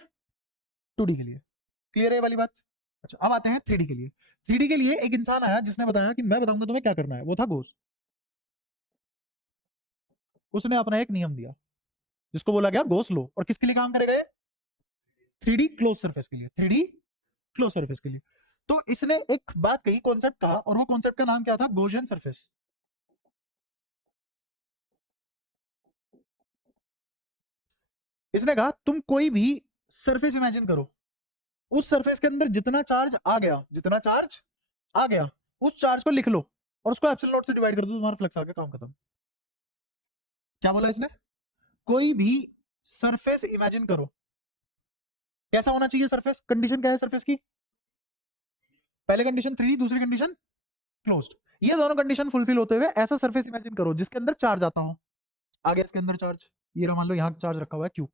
2D के लिए। क्लियर है ये वाली बात। अच्छा अब आते हैं 3D के लिए। 3D के लिए एक इंसान आया जिसने बताया कि मैं बताऊंगा तुम्हें क्या करना है, वो था घोष। उसने अपना एक नियम दिया जिसको बोला गया गोस लो, और किसके लिए काम करेगा ये, 3D क्लोज सरफेस के लिए, 3D क्लोज सरफेस के लिए। तो इसने एक बात कही, कॉन्सेप्ट कहा, और वो कॉन्सेप्ट का नाम क्या था, गॉसियन सरफेस। इसने कहा तुम कोई भी सरफेस इमेजिन करो, उस सरफेस के अंदर जितना चार्ज आ गया, जितना चार्ज आ गया, उस चार्ज को लिख लो और उसको एप्सिलॉन नॉट से डिवाइड कर दो, तुम्हारा फ्लक्स आ गया, काम खत्म। क्या बोला इसने, कोई भी सरफेस इमेजिन करो, कैसा होना चाहिए सरफेस, कंडीशन क्या है सरफेस की, पहले कंडीशन 3D, दूसरी कंडीशन क्लोज्ड। ये दोनों कंडीशन फुलफिल होते हुए ऐसा सरफेस इमेजिन करो जिसके अंदर चार्ज आता हो, आ गया इसके अंदर चार्ज, ये रहा, मान लो यहाँ चार्ज रखा हुआ है क्यू।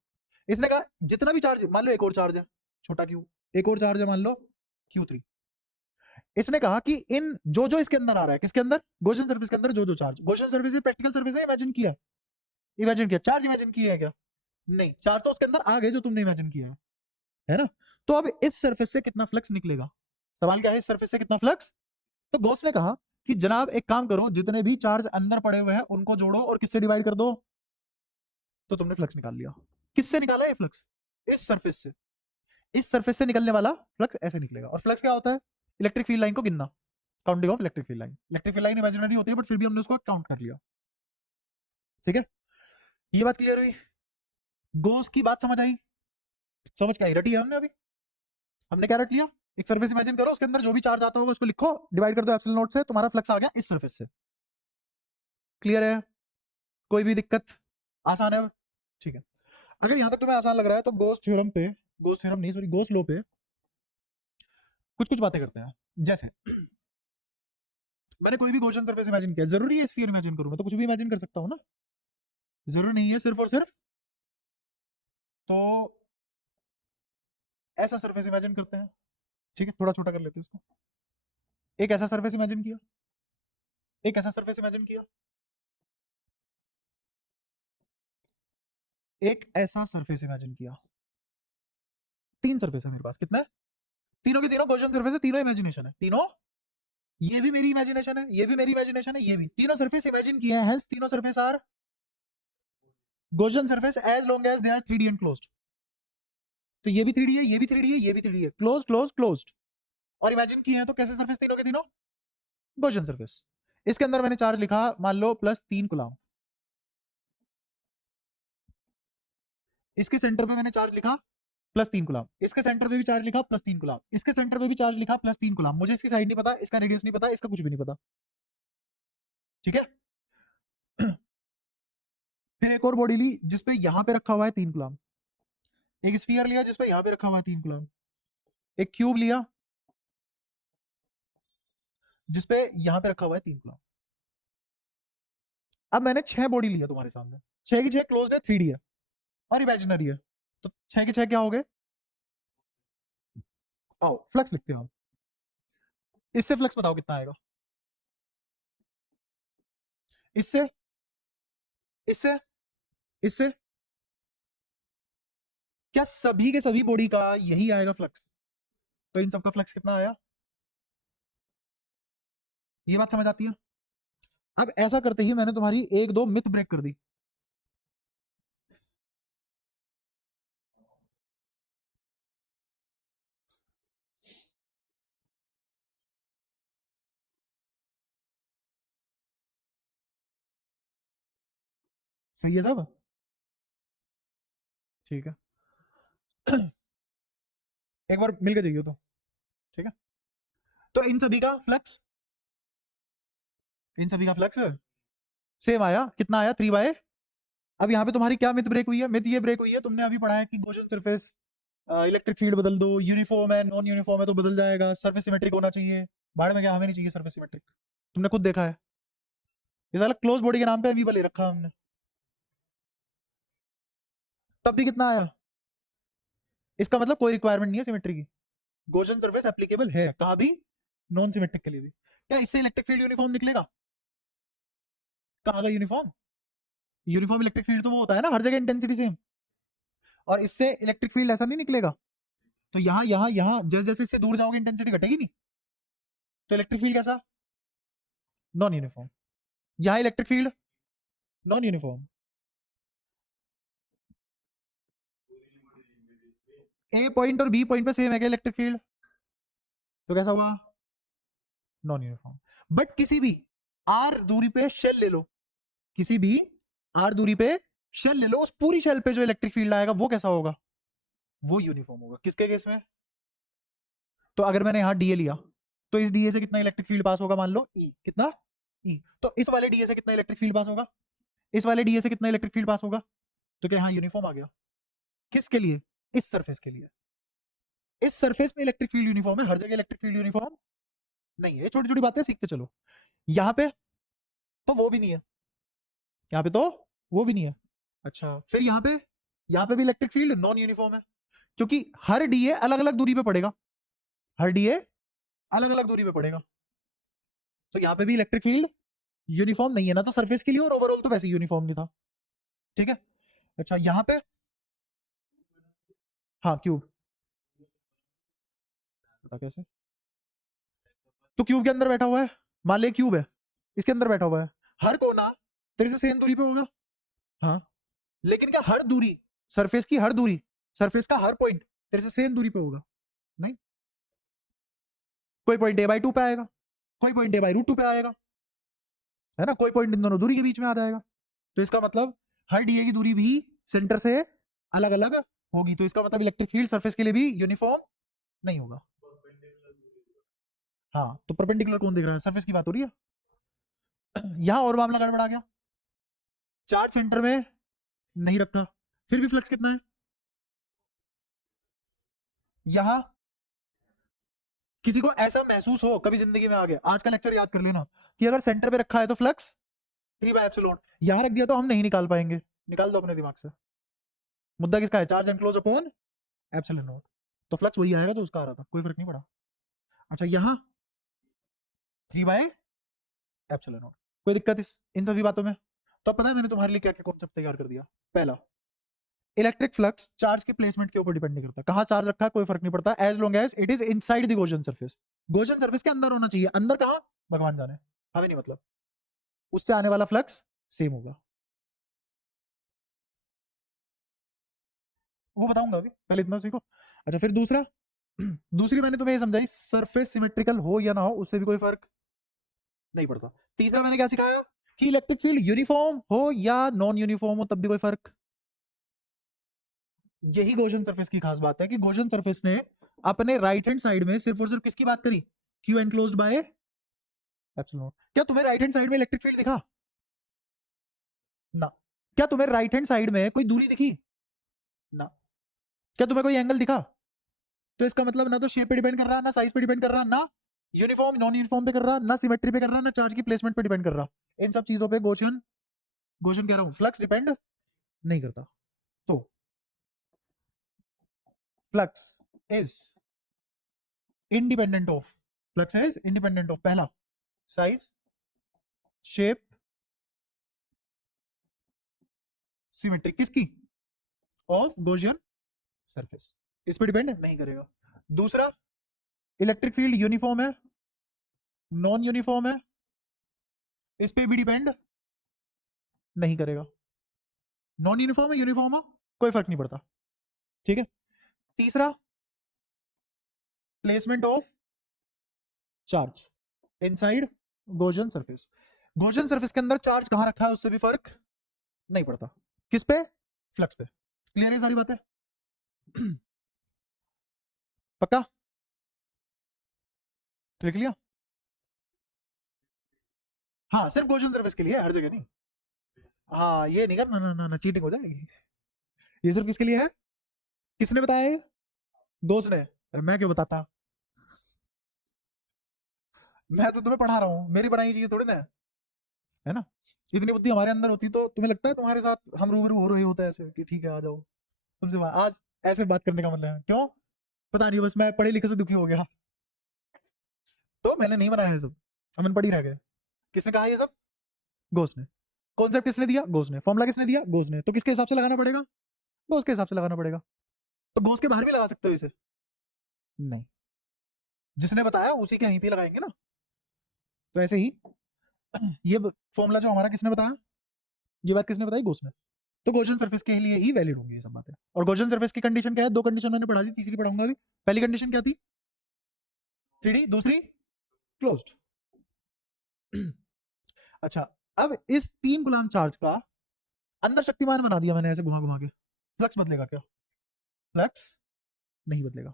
इसने कहा जितना भी चार्ज, मान लो एक और चार्ज है छोटा क्यू, एक और चार्ज है मान लो Q3। इसने कहा कि इन जो जो इसके अंदर आ रहा है, किसके अंदर, गॉसियन सरफेस के अंदर जो जो charge, Gaussian surface practical surface है, इमेजिन किया, इमेजिन किया, चार्ज इमेजिन किया है क्या, नहीं, चार्ज तो उसके अंदर आ गए जो तुमने इमेजिन किया है ना। तो अब इस सरफेस से कितना फ्लक्स निकलेगा, सवाल क्या है, इस सरफेस से कितना फ्लक्स। तो गॉस ने कहा कि जनाब एक काम करो, जितने भी चार्ज अंदर पड़े हुए हैं उनको जोड़ो और किससे डिवाइड कर दो, तो तुमने फ्लक्स निकाल लिया। किससे निकाला ये फ्लक्स, इस सरफेस से। इस सरफेस से निकलने वाला फ्लक्स ऐसे निकलेगा, और फ्लक्स क्या होता है, इलेक्ट्रिक फील्ड लाइन को गिनना, counting of electric field line. Electric field line imaginary होती है बट फिर भी हमने उसको काउंट कर लिया, ठीक है। ये बात क्लियर हुई, गोस की बात समझ आई, समझ के आई, रटी है हमने अभी। हमने क्या रट लिया, एक सरफेस इमेजिन करो, उसके अंदर जो भी चार्ज आता होगा उसको लिखो, डिवाइड कर दो एप्सिलॉन नॉट से, तुम्हारा फ्लक्स आ गया इस सरफेस से। क्लियर है, कोई भी दिक्कत, आसान है, ठीक है। अगर यहां तक तुम्हें आसान लग रहा है तो गोस थ्योरम पे, गोस थ्योरम नहीं सॉरी, गोस लॉ पे कुछ कुछ बातें करते हैं। जैसे मैंने कोई भी गॉसियन सरफेस इमेजिन किया, जरूरी है स्फीयर इमेजिन करूं, मैं तो कुछ भी इमेजिन कर सकता हूं ना, जरूरी नहीं है सिर्फ और सिर्फ। तो ऐसा सरफेस इमेजिन करते हैं, ठीक है, थोड़ा छोटा कर लेते हैं उसको। एक ऐसा सरफेस इमेजिन किया, एक ऐसा सरफेस इमेजिन किया, एक ऐसा सरफेस इमेजिन किया। तीन सरफेस है मेरे पास, कितना है, तीनों के तीनों गॉसियन सरफेस है, तीनों इमेजिनेशन है, तीनों, ये भी मेरी इमेजिनेशन है, ये भी मेरी इमेजिनेशन है, ये भी, तीनों सरफेस इमेजिन किए हैं, हेंस तीनों surface are Gaussian surface as long as they are 3D and closed. तो ये भी 3D है, ये भी 3D है, ये भी 3D है, क्लोज क्लोज क्लोज्ड, और इमेजिन किए हैं तो कैसे सरफेस तीनों के तीनों, गॉसियन सरफेस। इसके अंदर मैंने चार्ज लिखा मान लो +3 कूलम, इसके सेंटर पे मैंने चार्ज लिखा +3 कूलम, इसके सेंटर पे भी चार्ज लिखा +3 कूलम, इसके सेंटर पे भी चार्ज लिखा +3 कूलम। मुझे इसकी साइड नहीं पता, इसका रेडियस नहीं पता, इसका कुछ भी नहीं पता, ठीक है। फिर एक और बॉडी ली जिसपे यहां पे रखा हुआ है 3 कूलम, एक स्फीयर लिया जिसपे यहां पे रखा हुआ है 3 कूलम, एक क्यूब लिया जिसपे यहां पे रखा हुआ है 3 कूलम। अब मैंने 6 बॉडी लिया तुम्हारे सामने, 6 की 6 क्लोज्ड है, 3D है और इमेजिनरी है, तो 6 के 6 क्या हो गए, आओ फ्लक्स लिखते हैं हम। इससे फ्लक्स बताओ कितना आएगा, इससे, इससे, इससे, क्या सभी के सभी बॉडी का यही आएगा फ्लक्स, तो इन सबका फ्लक्स कितना आया, ये बात समझ आती है। अब ऐसा करते ही मैंने तुम्हारी एक दो मिथ ब्रेक कर दी, सही है सब, ठीक है। एक बार मिलकर जाइए तो, ठीक है। तो इन सभी का फ्लक्स, इन सभी का फ्लक्स सेम आया, कितना आया 3/। अब यहाँ पे तुम्हारी क्या मिथ ब्रेक हुई है? मिथ ये ब्रेक हुई है, तुमने अभी पढ़ा है कि गॉसियन सरफेस इलेक्ट्रिक फील्ड बदल दो, यूनिफॉर्म है नॉन यूनिफॉर्म है तो बदल जाएगा, सरफेस सिमेट्रिक होना चाहिए। बाहर में क्या, हमें नहीं चाहिए सरफेस सिमेट्रिक, तुमने खुद देखा है। ये साला क्लोज बॉडी के नाम पे अमीबा ले रखा हमने। तब भी कितना आया? इसका मतलब कोई रिक्वायरमेंट नहीं है सिमेट्री की। गॉसियन सरफेस एप्लीकेबल है कहाँ भी, नॉन सिमेट्रिक के लिए भी। क्या इससे इलेक्ट्रिक फील्ड यूनिफॉर्म निकलेगा? कहाँ का यूनिफॉर्म? यूनिफॉर्म इलेक्ट्रिक फील्ड तो वो होता है ना हर जगह इंटेंसिटी सेम, और इससे इलेक्ट्रिक फील्ड ऐसा नहीं निकलेगा। तो यहाँ यहाँ यहाँ जैसे जैसे इससे दूर जाओगे इंटेंसिटी घटेगी नहीं, तो इलेक्ट्रिक फील्ड कैसा? Non uniform. यहाँ इलेक्ट्रिक फील्ड नॉन यूनिफॉर्म। ए पॉइंट और बी पॉइंट पे सेम है क्या इलेक्ट्रिक फील्ड? तो कैसा होगा? Non uniform. बट किसी भी आर दूरी पे शेल ले लो, किसी भी आर दूरी पे शेल ले लो, उस पूरी शेल पे जो इलेक्ट्रिक फील्ड आएगा वो कैसा होगा? वो यूनिफॉर्म होगा। किसके केस में? तो अगर मैंने यहाँ डीए लिया, तो इस डीए से कितना इलेक्ट्रिक फील्ड पास होगा? मान लो ई, कितना? ई। तो इस वाले डीए से कितना इलेक्ट्रिक फील्ड पास होगा? इस वाले डीए से कितना इलेक्ट्रिक फील्ड पास होगा? तो क्या यहाँ यूनिफॉर्म आ गया? किसके लिए? इस सरफेस के लिए। इस सरफेस पे इलेक्ट्रिक फील्ड यूनिफॉर्म है, हर जगह इलेक्ट्रिक फील्ड यूनिफॉर्म नहीं है। छोटी छोटी बातें सीखते चलो। यहाँ पे तो वो भी नहीं है, यहाँ पे तो वो भी नहीं है। अच्छा, फिर यहाँ पे भी इलेक्ट्रिक फील्ड नॉन यूनिफॉर्म है, क्योंकि हर डीए अलग अलग दूरी पे पड़ेगा, हर डीए अलग अलग दूरी पे पड़ेगा। तो यहाँ पे भी इलेक्ट्रिक फील्ड यूनिफॉर्म नहीं है ना, तो सरफेस के लिए और ओवरऑल तो वैसे यूनिफॉर्म नहीं था। ठीक है। अच्छा यहाँ पे, हाँ क्यूब, पता कैसे? तो क्यूब के अंदर बैठा हुआ है, मान ले क्यूब है, इसके अंदर बैठा हुआ है, हर कोना तेरे से सेम दूरी पे होगा। हाँ, लेकिन क्या हर दूरी, सरफेस की हर दूरी, सरफेस का हर पॉइंट तेरे से सेम दूरी पे होगा? नहीं, कोई पॉइंट ए बाई टू पे आएगा, कोई point A by root two पे आएगा, है ना, कोई पॉइंट इन दोनों दूरी के बीच में आ जाएगा। तो इसका मतलब हर डीए की दूरी भी सेंटर से अलग अलग होगी, तो इसका मतलब इलेक्ट्रिक फील्ड सरफेस के लिए भी यूनिफॉर्म नहीं होगा। हाँ, तो परपेंडिकुलर कौन दिख रहा है? सरफेस की बात हो रही है। यहाँ और मामला गड़बड़ा गया, चार्ज सेंटर में नहीं रखा, फिर भी फ्लक्स कितना है? यहाँ किसी को ऐसा महसूस हो कभी जिंदगी में आगे, आज का लेक्चर याद कर लेना कि अगर सेंटर पे रखा है तो फ्लक्स 3/एप्सिलॉन, यहाँ रख दिया तो हम नहीं निकाल पाएंगे, निकाल दो अपने दिमाग से। मुद्दा किसका है? Charge enclose upon epsilon not, तो फ्लक्स वही आएगा तो उसका आ रहा था, कोई फर्क नहीं पड़ा। अच्छा यहाँ 3/एप्सिलॉन नॉट, कोई दिक्कत इन सभी बातों में? तो अब पता है मैंने तुम्हारे लिए क्या क्या कॉन्सेप्ट तैयार कर दिया। पहला, इलेक्ट्रिक फ्लक्स चार्ज के प्लेसमेंट के ऊपर डिपेंड नहीं करता, कहाँ चार्ज रखा है कोई फर्क नहीं पड़ता, as long as it is inside the Gaussian surface. Gaussian surface के अंदर होना चाहिए, अंदर कहाँ भगवान जाने, हमें नहीं मतलब, उससे आने वाला फ्लक्स सेम होगा। वो बताऊंगा अभी, पहले इतना सीखो। अच्छा फिर दूसरा, दूसरी मैंने तुम्हें ये समझाई, सरफेस सिमेट्रिकल हो या ना हो उससे भी कोई फर्क नहीं पड़ता। तीसरा मैंने क्या सिखाया कि इलेक्ट्रिक फील्ड यूनिफॉर्म हो या नॉन यूनिफॉर्म हो तब भी कोई फर्क। यही गॉसियन सरफेस की खास बात है कि गॉसियन सरफेस ने अपने राइट हैंड साइड में सिर्फ और सिर्फ किसकी बात करी? Q enclosed by epsilon. क्या तुम्हें राइट हैंड साइड में इलेक्ट्रिक फील्ड दिखा? ना। क्या तुम्हें राइट हैंड साइड में कोई दूरी दिखी? ना। क्या तुम्हें कोई एंगल दिखा? तो इसका मतलब ना तो शेप पे डिपेंड कर रहा, ना साइज पे डिपेंड कर रहा, ना यूनिफॉर्म नॉन यूनिफॉर्म पे कर रहा, ना सिमेट्री पे कर रहा, ना चार्ज की प्लेसमेंट पे डिपेंड कर रहा। इन सब चीजों पे गॉसियन, गॉसियन कह रहा हूं, फ्लक्स डिपेंड नहीं करता। तो flux is independent of, flux is independent of पहला साइज, शेप, सिमेट्री, किसकी? ऑफ गॉसियन सरफेस, इस पे डिपेंड नहीं करेगा। दूसरा, इलेक्ट्रिक फील्ड यूनिफॉर्म है नॉन यूनिफॉर्म है, इस पे भी डिपेंड नहीं करेगा। नॉन यूनिफॉर्म है यूनिफॉर्म हो कोई फर्क नहीं पड़ता। ठीक है। तीसरा, placement of charge inside Gaussian surface, Gaussian surface के अंदर चार्ज कहां रखा है उससे भी फर्क नहीं पड़ता। किस पे? फ्लक्स पे। क्लियर है सारी बातें? पक्का लिख लिया? हाँ, सिर्फ गॉसियन सरफेस के लिए, हर जगह नहीं। हाँ ये नहीं करना, ना ना ना, चीटिंग हो जाएगी। ये सिर्फ किसके लिए है? किसने बताया ये? दोस्त ने? अरे मैं क्यों बताता, मैं तो तुम्हें पढ़ा रहा हूँ, मेरी पढ़ाई चीजें थोड़ी ना है ना। इतनी बुद्धि हमारे अंदर होती तो तुम्हें लगता है तुम्हारे साथ हम रूबरू हो रहे होते ऐसे कि ठीक है आ जाओ तुमसे आज ऐसे बात करने का मतलब है क्यों? पता नहीं, बस मैं पढ़े लिखे से दुखी हो गया। तो मैंने नहीं बनाया ये सब, हम पढ़ ही रह गए। किसने कहा ये सब? घोष ने। कॉन्सेप्ट किसने दिया? घोष ने। फॉर्मूला किसने दिया? घोष ने। तो किसके हिसाब से लगाना पड़ेगा? घोष के हिसाब से लगाना पड़ेगा। तो घोष के बाहर भी लगा सकते हो इसे? नहीं, जिसने बताया उसी के यहीं पे लगाएंगे ना। तो ऐसे ही ये फॉर्मूला जो हमारा किसने बताया, ये बात किसने बताई? घोष ने। तो गॉसियन सरफेस के लिए ही वैलिड होंगी ये सब बातें। और गॉसियन सरफेस की कंडीशन क्या है? दो कंडीशन मैंने पढ़ा दी, तीसरी पढ़ाऊंगा अभी। पहली कंडीशन क्या थी? 3D, दूसरी क्लोज्ड। अच्छा, अब इस 3 गुलाम चार्ज का अंदर शक्तिमान बना दिया मैंने ऐसे घुमा घुमा के, फ्लक्स बदलेगा क्या? फ्लक्स नहीं बदलेगा।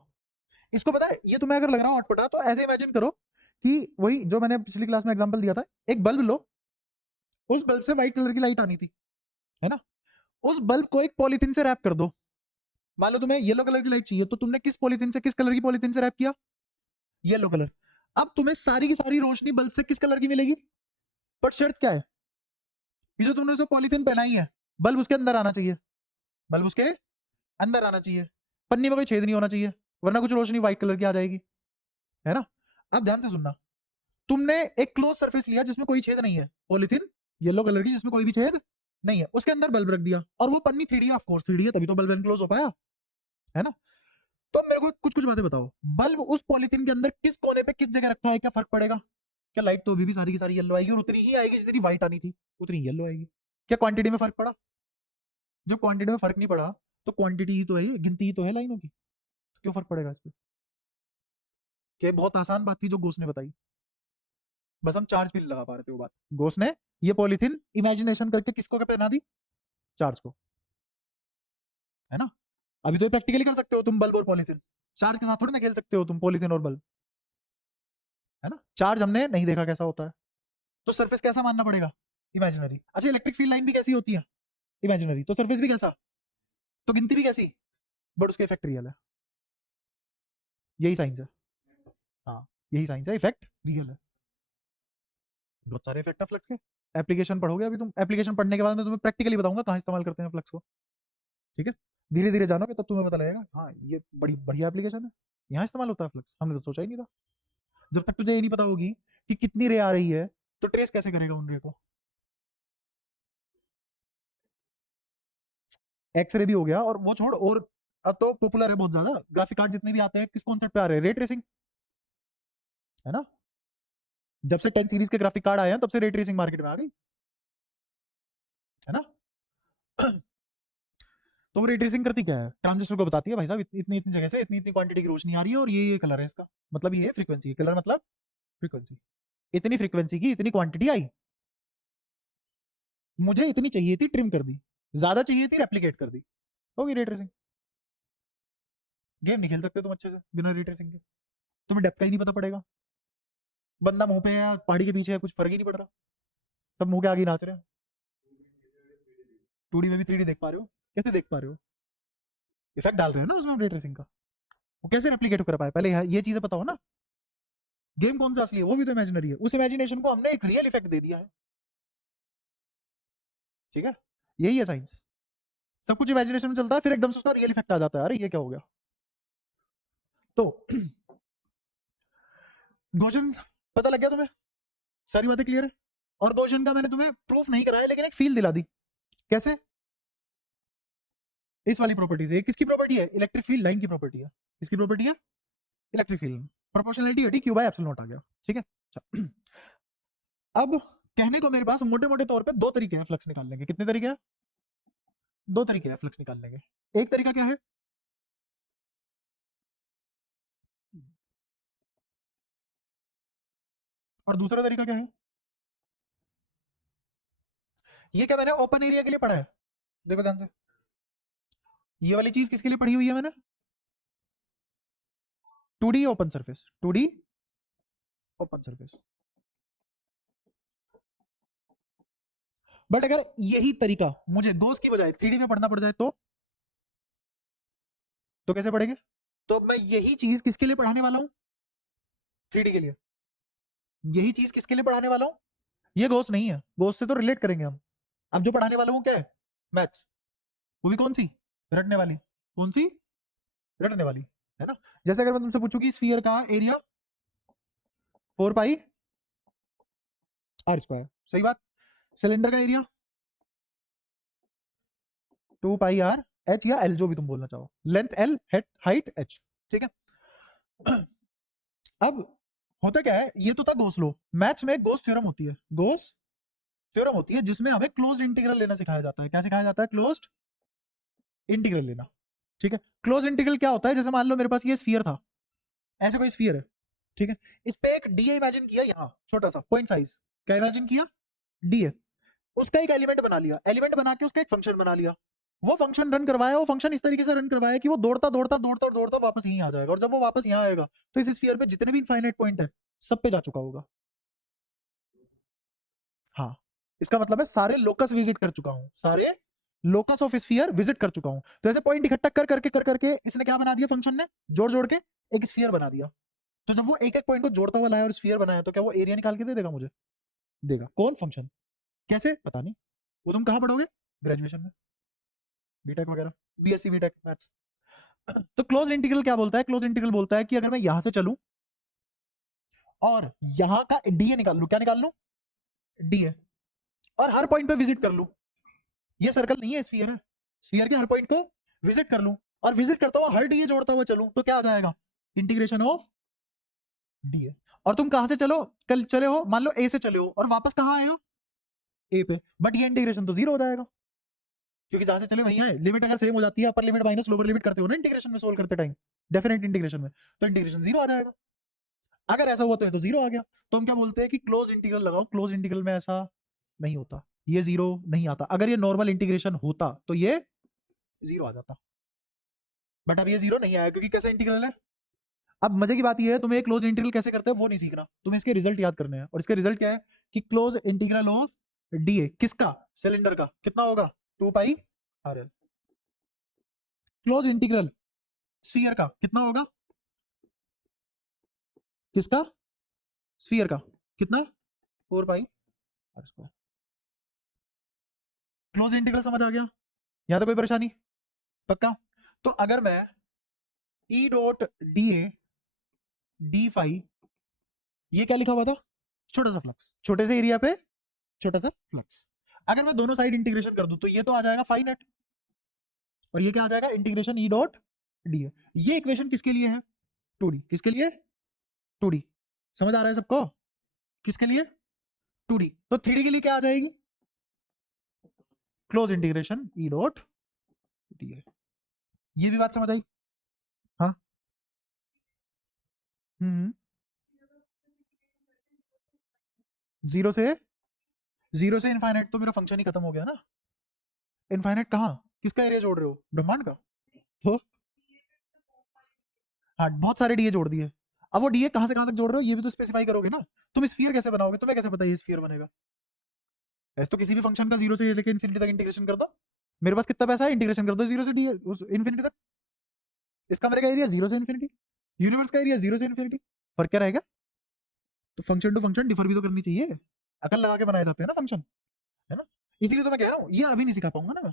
इसको पता है, ये तुम्हें अगर लग रहा हो अटपटा तो ऐसे इमेजिन करो कि वही जो मैंने पिछली क्लास में एग्जांपल दिया था, एक बल्ब लो, उस बल्ब से व्हाइट कलर की लाइट आनी थी, है ना। उस बल्ब को एक पॉलीथीन से रैप कर दो। मान लो तुम्हें येलो कलर की लाइट चाहिए, तो तुमने किस पॉलीथीन से, किस कलर की पॉलीथीन से रैप किया? Yellow colour. अब तुम्हें सारी की सारी रोशनी बल्ब से किस कलर की मिलेगी? बट शर्त क्या है? ये जो तुमने उसे पॉलीथीन पहनाई है, बल्ब उसके अंदर आना चाहिए, बल्ब उसके अंदर आना चाहिए, पन्नी में कोई छेद नहीं होना चाहिए, वरना कुछ रोशनी व्हाइट कलर की आ जाएगी, है ना। अब ध्यान से सुनना, तुमने एक क्लोज सरफेस लिया जिसमें कोई छेद नहीं है, पॉलीथीन येलो कलर की जिसमें कोई भी छेद नहीं है, उसके अंदर बल्ब रख दिया, और वो पन्नी 3D, ऑफ कोर्स 3D है, तभी तो बल्ब एनक्लोज हो पाया, है ना। तो मेरे को कुछ कुछ बातें बताओ, बल्ब उस पॉलीथीन के अंदर किस कोने पे किस जगह रखा है, क्या फर्क पड़ेगा? क्या लाइट तो अभी भी सारी की सारी येलो आएगी, और उतनी ही आएगी जितनी व्हाइट आनी थी, उतनी येलो आएगी। क्या क्वांटिटी में फर्क पड़ा? जब क्वांटिटी में फर्क नहीं पड़ा, तो क्वांटिटी ही तो है, ये गिनती ही तो है लाइनों की, तो क्यों फर्क पड़ेगा इस पर? क्या बहुत आसान बात थी जो घोष ने बताई, बस हम चार्ज भी नहीं लगा पा रहे थे वो बात। घोष ने ये पॉलीथीन इमेजिनेशन करके किसको क्या पहना दी? चार्ज को, है ना। अभी तो ये प्रैक्टिकली कर सकते हो तुम, बल्ब और पॉलीथीन, चार्ज के साथ थोड़ी ना खेल सकते हो तुम, पॉलीथीन और बल्ब, है ना। चार्ज हमने नहीं देखा कैसा होता है, तो सरफेस कैसा मानना पड़ेगा? इमेजिनरी। अच्छा, इलेक्ट्रिक फील्ड लाइन भी कैसी होती है? इमेजिनरी। तो सरफेस भी कैसा? तो गिनती भी कैसी? बट उसके इफेक्ट रियल है। यही साइंस है। हाँ, यही साइंस है, इफेक्ट रियल है। बहुत सारे इफेक्ट है फ्लक्स के। एप्लीकेशन पढ़ोगे अभी तुम, एप्लीकेशन पढ़ने के बाद मैं तुम्हें प्रैक्टिकली बताऊंगा कहाँ इस्तेमाल करते हैं फ्लक्स को, ठीक है। धीरे धीरे जानोगे तब तुम्हें पता लगेगा, हाँ ये बड़ी बढ़िया एप्लीकेशन है, यहाँ इस्तेमाल होता है फ्लक्स, हमने तो सोचा ही नहीं था। जब तक तुझे ये नहीं पता होगी कि कितनी रे आ रही है, तो ट्रेस कैसे करेगा उन रे को? एक्सरे भी हो गया, और वो छोड़, और अब तो पॉपुलर है बहुत ज्यादा, ग्राफिक कार्ड जितने भी आते हैं किस कॉन्सेप्ट पे आ रहे हैं? रे ट्रेसिंग, है ना। जब से 10 सीरीज के ग्राफिक कार्ड आए हैं तब से रे ट्रेसिंग मार्केट में आ गई, है ना। तो रे ट्रेसिंग करती क्या है? ट्रांजिस्टर को बताती है भाई साहब इतनी इतनी जगह से इतनी इतनी क्वांटिटी की रोशनी आ रही है, और ये कलर है इसका, मतलब ये फ्रीक्वेंसी, कलर मतलब फ्रीक्वेंसी, इतनी फ्रीक्वेंसी की इतनी क्वांटिटी आई, मुझे इतनी चाहिए थी, ट्रिम कर दी, ज्यादा चाहिए थी, रेप्लीकेट कर दी, होगी रे ट्रेसिंग। गेम नहीं खेल सकते तुम अच्छे से बिना रे ट्रेसिंग के, तुम्हें डेप्थ का ही नहीं पता पड़ेगा, बंदा मुंह पे है या पहाड़ी के पीछे है, कुछ फर्क ही नहीं पड़ रहा, सब मुंह के आगे ही नाच रहे हैं। 2D में भी 3D देख पा रहे हो? कैसे देख पा रहे हो? इफेक्ट डाल रहे हो ना उसमें रे ट्रेसिंग का, वो कैसे रेप्लीकेट कर पाए, पहले ये चीजें पता हो ना। गेम कौन सा असली है? वो भी तो इमेजिनरी है, उस इमेजिनेशन को हमने एक रियल इफेक्ट दे दिया है, ठीक है। यही है साइंस, सब कुछ इमेजिनेशन में चलता है, फिर एकदम से उसका रियल इफेक्ट आ जाता है, अरे ये क्या हो गया। तो गॉसियन पता लग गया तुम्हें, सारी बातें क्लियर है। और गॉसियन का मैंने तुम्हें प्रूफ नहीं कराया, लेकिन एक फील दिला दी। कैसे? इस वाली प्रॉपर्टी से। किसकी प्रॉपर्टी है? इलेक्ट्रिक फील्ड लाइन की प्रॉपर्टी है। किसकी प्रॉपर्टी है? Electric field. प्रोपोर्शनलिटी घटी, क्यू बाय एप्सिलॉन नॉट आ गया, ठीक है। अच्छा, अब कहने को मेरे पास मोटे मोटे तौर पे दो तरीके हैं फ्लक्स निकालने के। कितने तरीके हैं? दो तरीके हैं फ्लक्स निकालने के। एक तरीका क्या है? और दूसरा तरीका क्या है? ये क्या मैंने ओपन एरिया के लिए पढ़ा है? देखो ध्यान से, ये वाली चीज किसके लिए पढ़ी हुई है मैंने? 2D open surface, 2D open surface. But अगर यही तरीका मुझे गोस की बजाय 3D में पढ़ना पड़ जाए तो कैसे पढ़ेंगे? तो मैं यही चीज किसके लिए पढ़ाने वाला हूं? 3D के लिए। यही चीज किसके लिए पढ़ाने वाला हूं? ये गोस नहीं है, गोस से तो रिलेट करेंगे हम। अब जो पढ़ाने वाला हूं क्या है? मैथ्स। वो भी कौन सी? रटने वाली। कौन सी? रटने वाली, है ना? जैसे अगर मैं तुमसे पूछूं कि स्फीयर का एरिया 4 पाई आर स्क्वायर, सही बात। सिलेंडर का एरिया 2 पाई आर एच या एल, जो भी तुम बोलना चाहो। लेंथ एल, हाइट एच, ठीक है। अब होता क्या है, ये तो था गोस लो। मैथ्स में एक गोस थ्योरम होती है, गोस थ्योरम होती है, जिसमें हमें क्लोज्ड इंटीग्रल लेना सिखाया जाता है। क्या सिखाया जाता है? क्लोज्ड इंटीग्रल लेना, ठीक है। क्लोज इंटीग्रल क्या होता है? जैसे मान लो मेरे पास ये स्फीयर था, ऐसे कोई स्फीयर है, ठीक है। इस पे एक डी इमेजिन किया, यहाँ छोटा सा पॉइंट साइज, क्या इमेजिन किया? डी है। उसका एक एलिमेंट बना लिया, एलिमेंट बना के उसका एक फंक्शन बना लिया। वो फंक्शन रन करवाया, वो फंक्शन इस तरीके से रन करवाया कि वो दौड़ता दौड़ता दौड़ता दौड़ता वापस यहीं आ जाएगा। और जब वो वापस यहाँ आएगा तो इस स्फीयर पे जितने भी इनफाइनाइट पॉइंट है सब पे जा चुका होगा। हाँ, इसका मतलब है सारे लोकस विजिट कर चुका हूं, सारे लोकस ऑफ स्फीयर विजिट कर चुका हूं। तो ऐसे पॉइंट इकट्ठा कर करके इसने क्या बना दिया? फंक्शन ने जोड़ जोड़ के एक स्फीयर बना दिया। तो जब वो एक एक पॉइंट को जोड़ता हुआ लाया और स्फीयर बनाया, तो क्या वो एरिया निकाल के दे देगा मुझे? देगा। कौन फंक्शन? कैसे? पता नहीं। वो तुम कहां पढ़ोगे? ग्रेजुएशन में, बीटेक वगैरह, बीएससी बीटेक मैथ्स। तो क्लोज इंटीग्रल क्या बोलता है? क्लोज इंटीग्रल बोलता है कि अगर मैं यहां से चलूं और यहां का डीए निकाल लूं, क्या निकाल लूं? डीए, और हर पॉइंट पे विजिट कर लूं। ये सर्कल नहीं है, स्फीयर है। स्फीयर के हर पॉइंट को विजिट कर लूं और विजिट करता हुआ हर डीए जोड़ता हुआ चलूं, तो क्या आ जाएगा? Integration of DA. और तुम कहां से चलो, कल चले हो, मान लो ए से चले हो और वापस कहां आए हो? ए पे। बट ये इंटीग्रेशन तो जीरो हो जाएगा, क्योंकि जहां से चले वहीं आए। लिमिट अगर सेम हो जाती है, upper limit minus lower limit करते हो ना इंटीग्रेशन में, सोल्व करते टाइम, डेफिनेट इंटीग्रेशन में, तो इंटीग्रेशन जीरो आ जाएगा। अगर ऐसा हुआ तो ये तो जीरो आ गया। तो हम क्या बोलते हैं कि क्लोज इंटीग्रल लगाओ। क्लोज इंटीग्रल में ऐसा नहीं होता, ये जीरो नहीं आता। अगर ये नॉर्मल इंटीग्रेशन होता तो ये जीरो आ जाता, बट अब ये जीरो नहीं आया क्योंकि कैसा इंटीग्रल है। अब मजे की बात ये है, तुम्हें क्लोज इंटीग्रल कैसे करते हैं वो नहीं सीखना, तुम्हें इसके रिजल्ट याद करने हैं। और इसके रिजल्ट क्या है कि क्लोज इंटीग्रल ऑफ डीए, किसका? सिलेंडर का, कितना होगा? 2 pi R L. Close integral sphere का कितना होगा? किसका? स्फीयर का कितना? 4 pi R square. Close integral समझ आ गया? यहां तो कोई परेशानी? पक्का? तो अगर मैं E dot D A D phi, ये क्या लिखा हुआ था? छोटा सा फ्लक्स, छोटे से एरिया पे छोटा सा फ्लक्स। अगर मैं दोनों साइड इंटीग्रेशन कर दूं तो ये तो आ जाएगा फाइनेट, और ये क्या आ जाएगा? इंटीग्रेशन ई डॉट डी ए। ये इक्वेशन किसके लिए है? 2D। किसके लिए? 2D। समझ आ रहा है सबको? किसके लिए? 2D। तो 3D के लिए क्या आ जाएगी? क्लोज इंटीग्रेशन ई डॉट डी ए। ये भी बात समझ आई? हाँ। हम्म। जीरो से, जीरो से इनफाइनाइट तो मेरा फंक्शन ही खत्म हो गया ना। इनफाइनाइट कहाँ? किसका एरिया जोड़ रहे हो? ब्रह्मांड का। तो हाँ, बहुत सारे डीए जोड़ दिए। अब वो डीए कहाँ से कहाँ तक जोड़ रहे हो ये भी तो स्पेसिफाई करोगे ना। तुम स्फीयर कैसे बनाओगे? तुम्हें कैसे पता ये स्फीयर बनेगा? ऐसे तो किसी भी फंक्शन का जीरो से लेकर इन्फिनिटी तक इंटीग्रेशन कर दो। मेरे पास कितना पैसा है, इंटीग्रेशन कर दो जीरो से डी इन्फिनिटी तक। इसका मेरे का एरिया जीरो से इन्फिनिटी, यूनिवर्स का एरिया जीरो से इन्फिनिटी। फर्क क्या रहेगा? तो फंक्शन टू फंक्शन डिफर भी तो करनी चाहिए, अकल लगा के बनाए जाते हैं ना फंक्शन, है ना? इसीलिए तो मैं कह रहा हूँ ये अभी नहीं सिखा पाऊंगा ना मैं,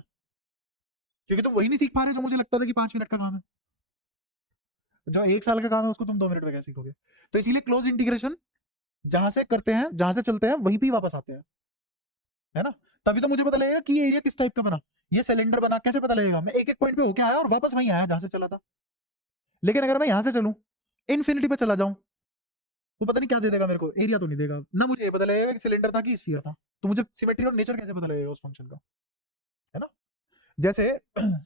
क्योंकि तुम वही नहीं सीख पा रहे जो मुझे लगता था कि 5 मिनट का काम है। जो 1 साल का काम है उसको तुम 2 मिनट में कैसे सीखोगे? तो इसीलिए क्लोज इंटीग्रेशन जहां से करते हैं, जहां से चलते हैं वहीं पे वापस आते हैं, है ना? तभी तो मुझे पता लगेगा कि ये एरिया किस टाइप का बना, ये सिलेंडर बना। कैसे पता लगेगा? मैं एक एक पॉइंट पे होके आया और वापस वहीं आया जहां से चला था। लेकिन अगर मैं यहां से चलूं, इन्फिनिटी पे चला जाऊं, तो पता नहीं क्या दे देगा मेरे को, एरिया तो नहीं देगा ना। मुझे ये पता लगेगा कि सिलेंडर था कि स्फीयर था। तो मुझे सिमेट्री और नेचर कैसे पता लगेगा उस फंक्शन का, है ना? जैसे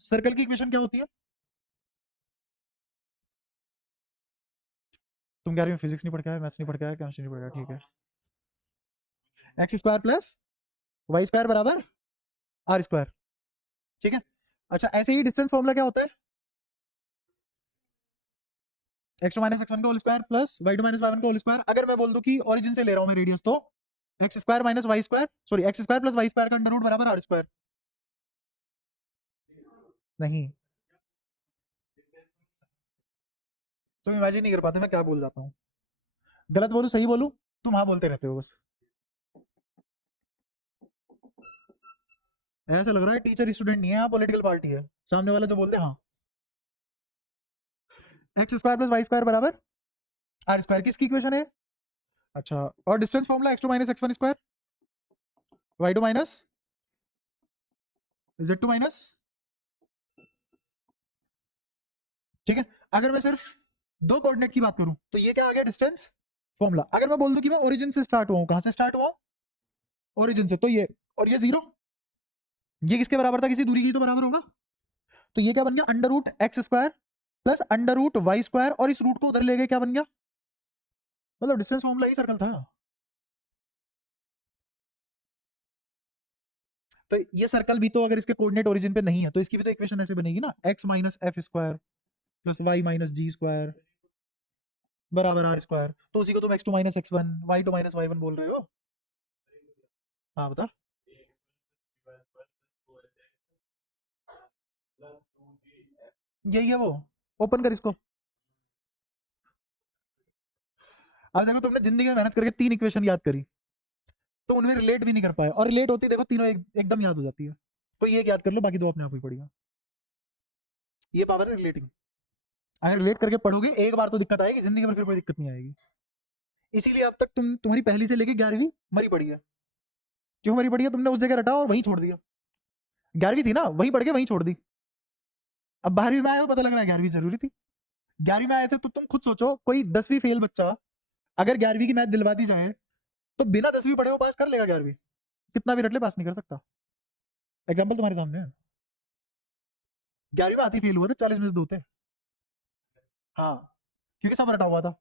सर्कल की इक्वेशन क्या होती है? तुम कह रही हो फिजिक्स नहीं पढ़ के आया, मैथ्स नहीं पढ़ के आया, केमिस्ट्री नहीं पढ़ के आया, ठीक है। X square plus Y square बराबर आर स्क्वायर, ठीक है। अच्छा, ऐसे ही डिस्टेंस फॉर्मूला क्या होता है? X two minus X one का whole square plus Y two minus Y one का होल स्क्वायर। अगर मैं बोल दूं कि ओरिजिन से ले रहा हूं मैं रेडियस, तो X square minus Y square, sorry X square plus Y square का अंडर रूट बराबर आर स्क्वायर। नहीं, तुम इमेजिन नहीं कर पाते मैं क्या बोल जाता हूँ। गलत बोलूं सही बोलूं, तुम हाँ बोलते रहते हो बस। ऐसा लग रहा है टीचर स्टूडेंट नहीं है, यहाँ पॉलिटिकल पार्टी है, सामने वाला जो बोलते हैं हाँ। X square plus Y square बराबर आर स्क्वायर, किसकी इक्वेशन है? अच्छा, और distance formula X two minus X one square, Y two minus Z two minus, ठीक है। अगर मैं सिर्फ दो कोऑर्डिनेट की बात करूं तो ये क्या आ गया, डिस्टेंस फॉर्मूला। अगर मैं बोल दूं कि मैं ओरिजिन से स्टार्ट हुआ हूं, कहां से स्टार्ट हुआ? ओरिजिन से, तो ये और ये जीरो, ये किसके बराबर था, किसी दूरी की तो बराबर होगा। तो ये क्या बन गया, under root X square plus under root Y square, और इस रूट को उधर ले गए, क्या बन गया, मतलब डिस्टेंस फॉर्मूला ही सर्कल था। तो ये सर्कल भी तो अगर इसके कोऑर्डिनेट ओरिजिन पे नहीं है तो इसकी भी तो इक्वेशन ऐसे बनेगी ना, X minus F square plus Y minus G square बराबर आर स्क्वायर। तो उसी को तुम X two minus X one, Y two minus Y one बोल रहे हो। हाँ बता। यही है वो, ओपन कर इसको। अब देखो तुमने जिंदगी में मेहनत करके 3 इक्वेशन याद करी, तो उनमें रिलेट भी नहीं कर पाए, और रिलेट होती देखो तीनों एकदम याद हो जाती है। कोई एक याद कर लो, बाकी दो अपने आप ही पड़ेगा। ये पावर है रिलेटिंग। अगर रिलेट करके पढ़ोगे एक बार तो दिक्कत आएगी, जिंदगी में फिर कोई दिक्कत नहीं आएगी। इसीलिए अब तक तुम्हारी पहली से लेके 11वीं मरी पड़ी है। क्यों मरी पड़ी है, तुमने उस जगह रटा और वहीं छोड़ दिया। 11वीं थी ना, वहीं पढ़ के वहीं छोड़ दी। अब 12वीं में आए हो पता लग रहा है 11वीं जरूरी थी। 11वीं में आए थे तो तुम खुद सोचो, कोई 10वीं फेल बच्चा अगर 11वीं की मैथ दिलवा दी जाए तो बिना 10वीं पढ़े वो पास कर लेगा 11वीं, कितना भी रट ले पास नहीं कर सकता। एग्जाम्पल तुम्हारे सामने है। 11वीं में आती फेल हुआ था, 40 में से 2 थे। हाँ, क्योंकि सब रटा हुआ था।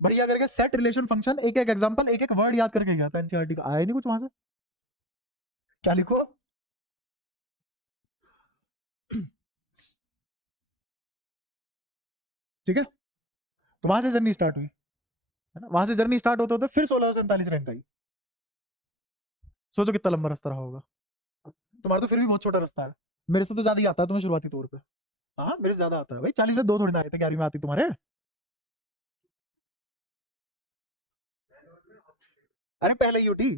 बढ़िया करके सेट रिलेशन फंक्शन, एक एक एग्जांपल, एक एक वर्ड याद करके गया था एनसीईआरटी का, आया नहीं कुछ वहां से। क्या लिखो? ठीक है, तो वहां से जर्नी स्टार्ट हुई, है ना। वहां से जर्नी स्टार्ट होते होते फिर 1647 रैंक आई। सोचो कितना लंबा रास्ता रहा होगा। तुम्हारा तो फिर भी बहुत छोटा रास्ता है, मेरे से तो ज्यादा ही आता है तुम्हें शुरुआती तौर पे। हाँ मेरे से ज्यादा आता है भाई, 40 में 2 थोड़ी ना आए थे, 11वीं में आती तुम्हारे। अरे पहले ही उठी।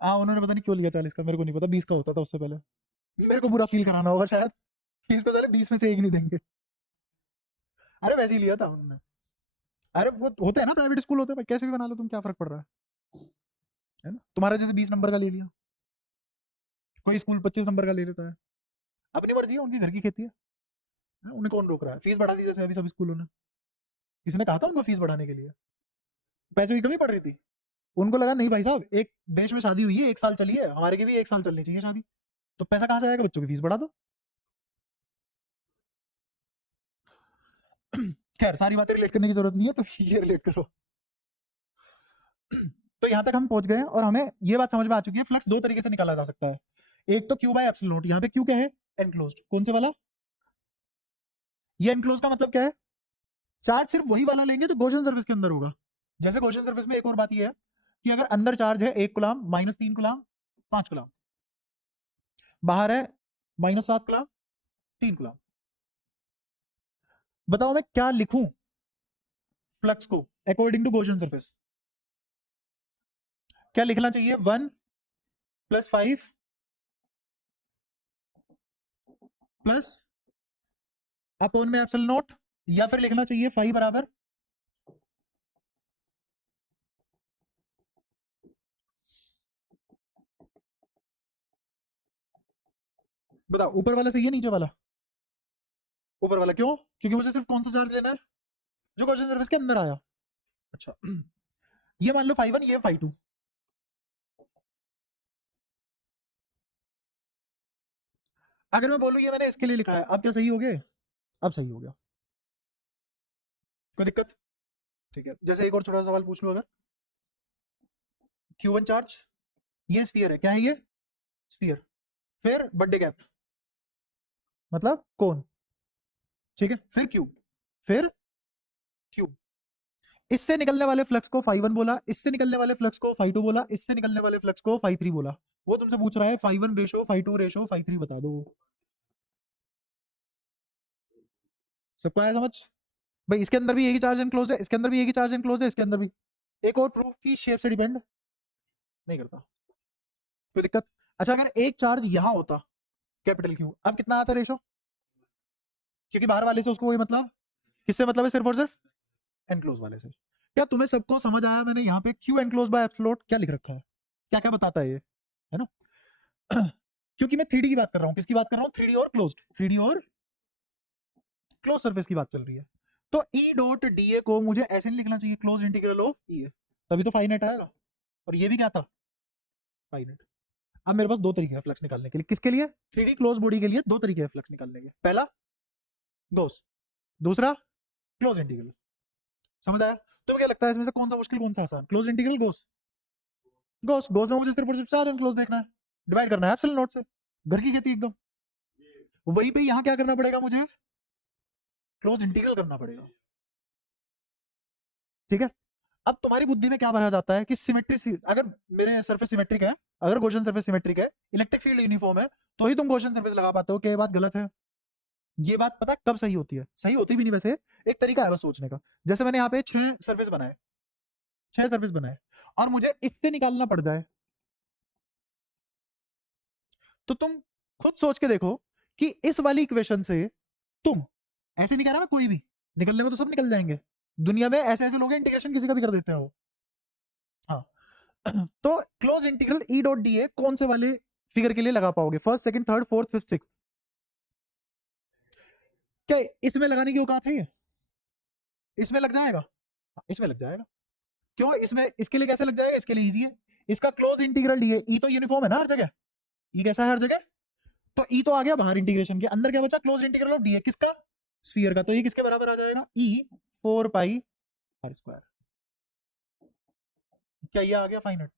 हाँ उन्होंने पता नहीं क्यों लिया 40 का, मेरे को नहीं पता, 20 का होता था उससे पहले। मेरे को बुरा फील कराना होगा शायद, 20 को साले 20 में से एक नहीं देंगे। अरे वैसे ही लिया था उन्होंने। अरे वो होते हैं ना, प्राइवेट स्कूल होते हैं भाई, कैसे भी बना लो तुम, क्या फर्क पड़ रहा है ना। तुम्हारा जैसे 20 नंबर का ले लिया, कोई स्कूल 25 नंबर का ले लेता है, अपनी मर्जी है, उनकी घर की खेती है। हाँ, उन्हें कौन रोक रहा है, फीस बढ़ा दी जैसे अभी सब स्कूलों ने। किसी ने कहा था उनको फीस बढ़ाने के लिए? पैसों की कमी पड़ रही थी, उनको लगा नहीं भाई साहब, एक देश में शादी हुई है, 1 साल चली है, हमारे की भी 1 साल चलनी चाहिए शादी, तो पैसा कहाँ से आएगा, बच्चों की फीस बढ़ा दो। खैर सारी बातें रिलेट करने की जरूरत नहीं है, तो ये रिलेट करो। तो यहां तक हम पहुंच गए हैं, और हमें ये बात समझ में आ चुकी है, फ्लक्स 2 तरीके से निकाला जा सकता है। एक तो क्यू बाय एप्सिलॉन नॉट, यहाँ पे क्यू क्या है, एनक्लोज्ड, कौन से वाला, ये एनक्लोज का मतलब क्या है, चार्ज सिर्फ वही वाला लेंगे जो गॉसियन सरफेस के अंदर होगा। जैसे गॉसियन सरफेस में एक और बात ये है कि अगर अंदर चार्ज है 1 कूलम, -3 कूलम, 5 कूलम, बाहर है -7 कूलम, 3 कूलम, बताओ मैं क्या लिखूं फ्लक्स को अकॉर्डिंग टू गॉसियन सरफेस? क्या लिखना चाहिए, 1 + 5 प्लस अपॉन में एप्सिलॉन नॉट, या फिर लिखना चाहिए 5 बराबर, बताओ ऊपर वाला सही है नीचे वाला? ऊपर वाला, क्यों? क्योंकि मुझे सिर्फ कौन सा चार्ज लेना है, जो गॉसियन सरफेस के अंदर आया। अच्छा, ये मान लो φ1, ये φ2। अगर मैं बोलूं ये मैंने इसके लिए लिखा है, अब क्या सही हो गए? अब सही हो गया, कोई दिक्कत? ठीक है, जैसे एक और छोटा सा सवाल पूछ लो, अगर Q1 चार्ज, ये स्फीयर है, क्या है ये, स्फीयर, फिर बर्थडे गैप मतलब कौन, ठीक है, फिर क्यूब, फिर क्यूब, इससे निकलने वाले फ्लक्स को phi 1 बोला, इससे निकलने वाले फ्लक्स को phi 2 बोला, इससे निकलने वाले फ्लक्स को phi 3 बोला। वो तुमसे पूछ रहा है phi 1 ratio, phi 2 ratio, phi 3 बता दो। सबको आया समझ? भाई इसके अंदर भी एक ही चार्ज एनक्लोज्ड है, इसके अंदर भी एक ही चार्ज एनक्लोज्ड है, इसके अंदर भी। एक और प्रूफ की शेप से डिपेंड नहीं करता, कोई दिक्कत? अच्छा अगर एक चार्ज यहां होता कैपिटल क्यू, अब कितना आता रेशो? क्योंकि बाहर वाले से उसको कोई मतलब, किससे मतलब है? सिर्फ और सिर्फ एनक्लोज वाले से। क्या तुम्हें सबको समझ आया? मैंने यहाँ पे क्यू एनक्लोज बाय एप्सिलॉन क्या लिख रखा है, क्या क्या बताता है ये, है ना? क्योंकि मैं 3D की बात कर रहा हूँ, किसकी बात कर रहा हूँ? 3D और क्लोज्ड, 3D और क्लोज सरफेस की बात चल रही है। तो ई डॉट डी ए को मुझे ऐसे नहीं लिखना चाहिए, क्लोज इंटीग्रल ऑफ ई ए, तभी तो फाइनाइट आएगा। और ये भी क्या था? फाइनाइट। अब मेरे पास दो तरीके हैं फ्लक्स निकालने के लिए, किसके लिए? 3D क्लोज बॉडी के लिए दो तरीके हैं फ्लक्स निकालने के। पहला गॉस, दूसरा क्लोज इंटीग्रल। समझ आया? तो क्या लगता है इसमें से कौन सा मुश्किल कौन सा आसान? Close integral, Gauss. Gauss, Gauss में मुझे सिर्फ और सिर्फ चार एनक्लोज देखना है, डिवाइड करना है एप्सिलॉन नॉट से, घर की खेती एकदम। वहीं पे यहाँ क्या करना पड़ेगा मुझे? क्लोज इंटीग्रल करना पड़ेगा। ठीक है? अब तुम्हारी बुद्धि में क्या भरा जाता है कि सिमेट्री, अगर मेरे सरफेस सिमेट्रिक है, अगर गॉसियन सरफेस सिमेट्रिक है, इलेक्ट्रिक फील्ड यूनिफॉर्म है, तो ही तुम गॉसियन सरफेस लगा पाते हो। क्या ये बात गलत है? ये बात पता कब सही होती है? सही होती भी नहीं वैसे, एक तरीका है बस सोचने का। जैसे मैंने यहाँ पे 6 सरफेस बनाए, 6 सरफेस बनाए, और मुझे इससे निकालना पड़ जाए, तो तुम खुद सोच के देखो कि इस वाली इक्वेशन से तुम, ऐसे नहीं कह रहा मैं, कोई भी निकलने में तो सब निकल जाएंगे दुनिया में, ऐसे ऐसे लोग इंटीग्रेशन किसी का भी कर देते हैं वो। हाँ तो क्लोज इंटीग्रल ई डॉट डी ए कौन से वाले फिगर के लिए लगा पाओगे? First, second, third, fourth, fifth, sixth? क्या इसमें लगाने की औकात है? इसमें लग जाएगा? हाँ, इसमें लग जाएगा। क्यों? इसमें, इसके लिए कैसे लग जाएगा? इसके लिए इजी है, इसका क्लोज इंटीग्रल डी ए, ई तो यूनिफॉर्म है ना हर जगह, ई कैसा है हर जगह, तो ई तो आ गया बाहर इंटीग्रेशन के, अंदर क्या बचा? Close integral of D A, किसका? स्फीयर का। तो ये किसके बराबर आ जाएगा? ई 4 पाई आर स्क्वायर। क्या ये आ गया फाइनल?